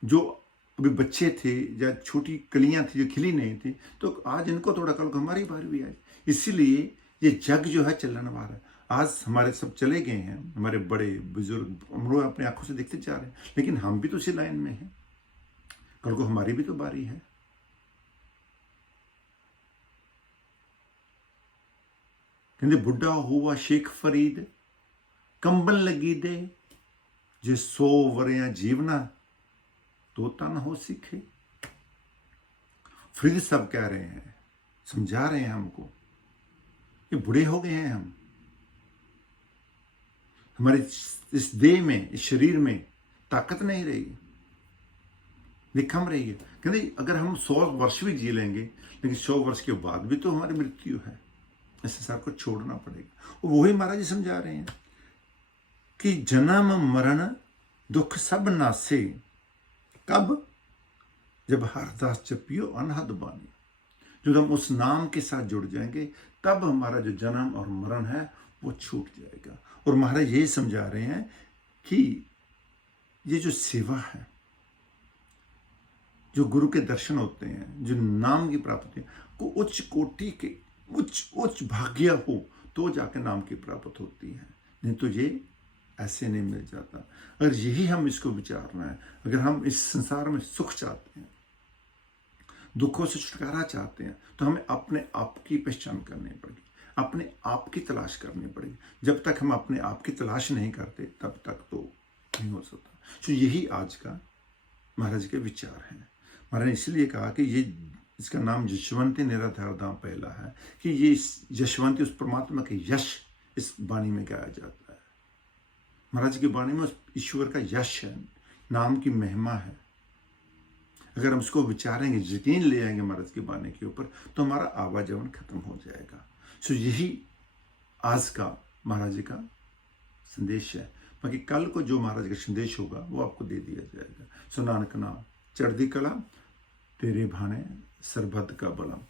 जो अभी बच्चे थे या छोटी कलियां थी जो खिली नहीं थी, तो आज इनको तोड़ा, कल को हमारी बारी भी आई। इसीलिए ये जग जो है चलने वाला है। आज हमारे सब चले गए हैं, हमारे बड़े बुजुर्ग, हम लोग अपने आंखों से देखते जा रहे हैं, लेकिन हम भी तो इसी लाइन में हैं, कल को हमारी भी तो बारी है। कहते बुढ़ा हुआ शेख फरीद कंबन लगी दे, जे 100 वरियां जीवना तो तन हो सीखे। फरीद साहब कह रहे हैं, समझा रहे हैं हमको, ये बूढ़े हो गए हैं हम, हमारे इस देह में, इस शरीर में ताकत नहीं रही, निखम रही है। कहते अगर हम 100 वर्ष भी जी लेंगे, लेकिन 100 वर्ष के बाद भी तो हमारी मृत्यु है, इस संसार को छोड़ना पड़ेगा। और वही महाराज जी समझा रहे हैं कि जन्म मरण दुख सब नासे, कब? जब हरदास जपियो अनहद बानी। जब हम उस नाम के साथ जुड़ जाएंगे, तब हमारा जो जन्म और मरण है वो छूट जाएगा। और महाराज ये समझा रहे हैं कि ये जो सेवा है, जो गुरु के दर्शन होते हैं, जो नाम की प्राप्ति को उच्च कोटि के उच्च भाग्य हो तो जाके नाम की प्राप्त होती है, नहीं तो ये ऐसे नहीं मिल जाता। अगर यही हम इसको विचारना है, अगर हम इस संसार में सुख चाहते हैं, दुखों से छुटकारा चाहते हैं, तो हमें अपने आप की पहचान करनी पड़ेगी, अपने आप की तलाश करनी पड़ेगी। जब तक हम अपने आप की तलाश नहीं करते, तब तक तो नहीं हो सकता। तो यही आज का महाराज के विचार है। महाराज ने इसलिए कहा कि ये, इसका नाम यशवंती निराधार धाम पहला है, कि ये यशवंती उस परमात्मा के यश इस वाणी में गाया जाता है। महाराज की वाणी में ईश्वर का यश है, नाम की महिमा है। अगर हम उसको विचारेंगे, यकीन ले आएंगे महाराज की वाणी के ऊपर, तो हमारा आवाजवन खत्म हो जाएगा। सो यही आज का महाराज जी का संदेश है। बाकी कल को जो महाराज का संदेश होगा वो आपको दे दिया जाएगा। सो नानक नाम चढ़दी कला, तेरे भाने सरबत का बलम।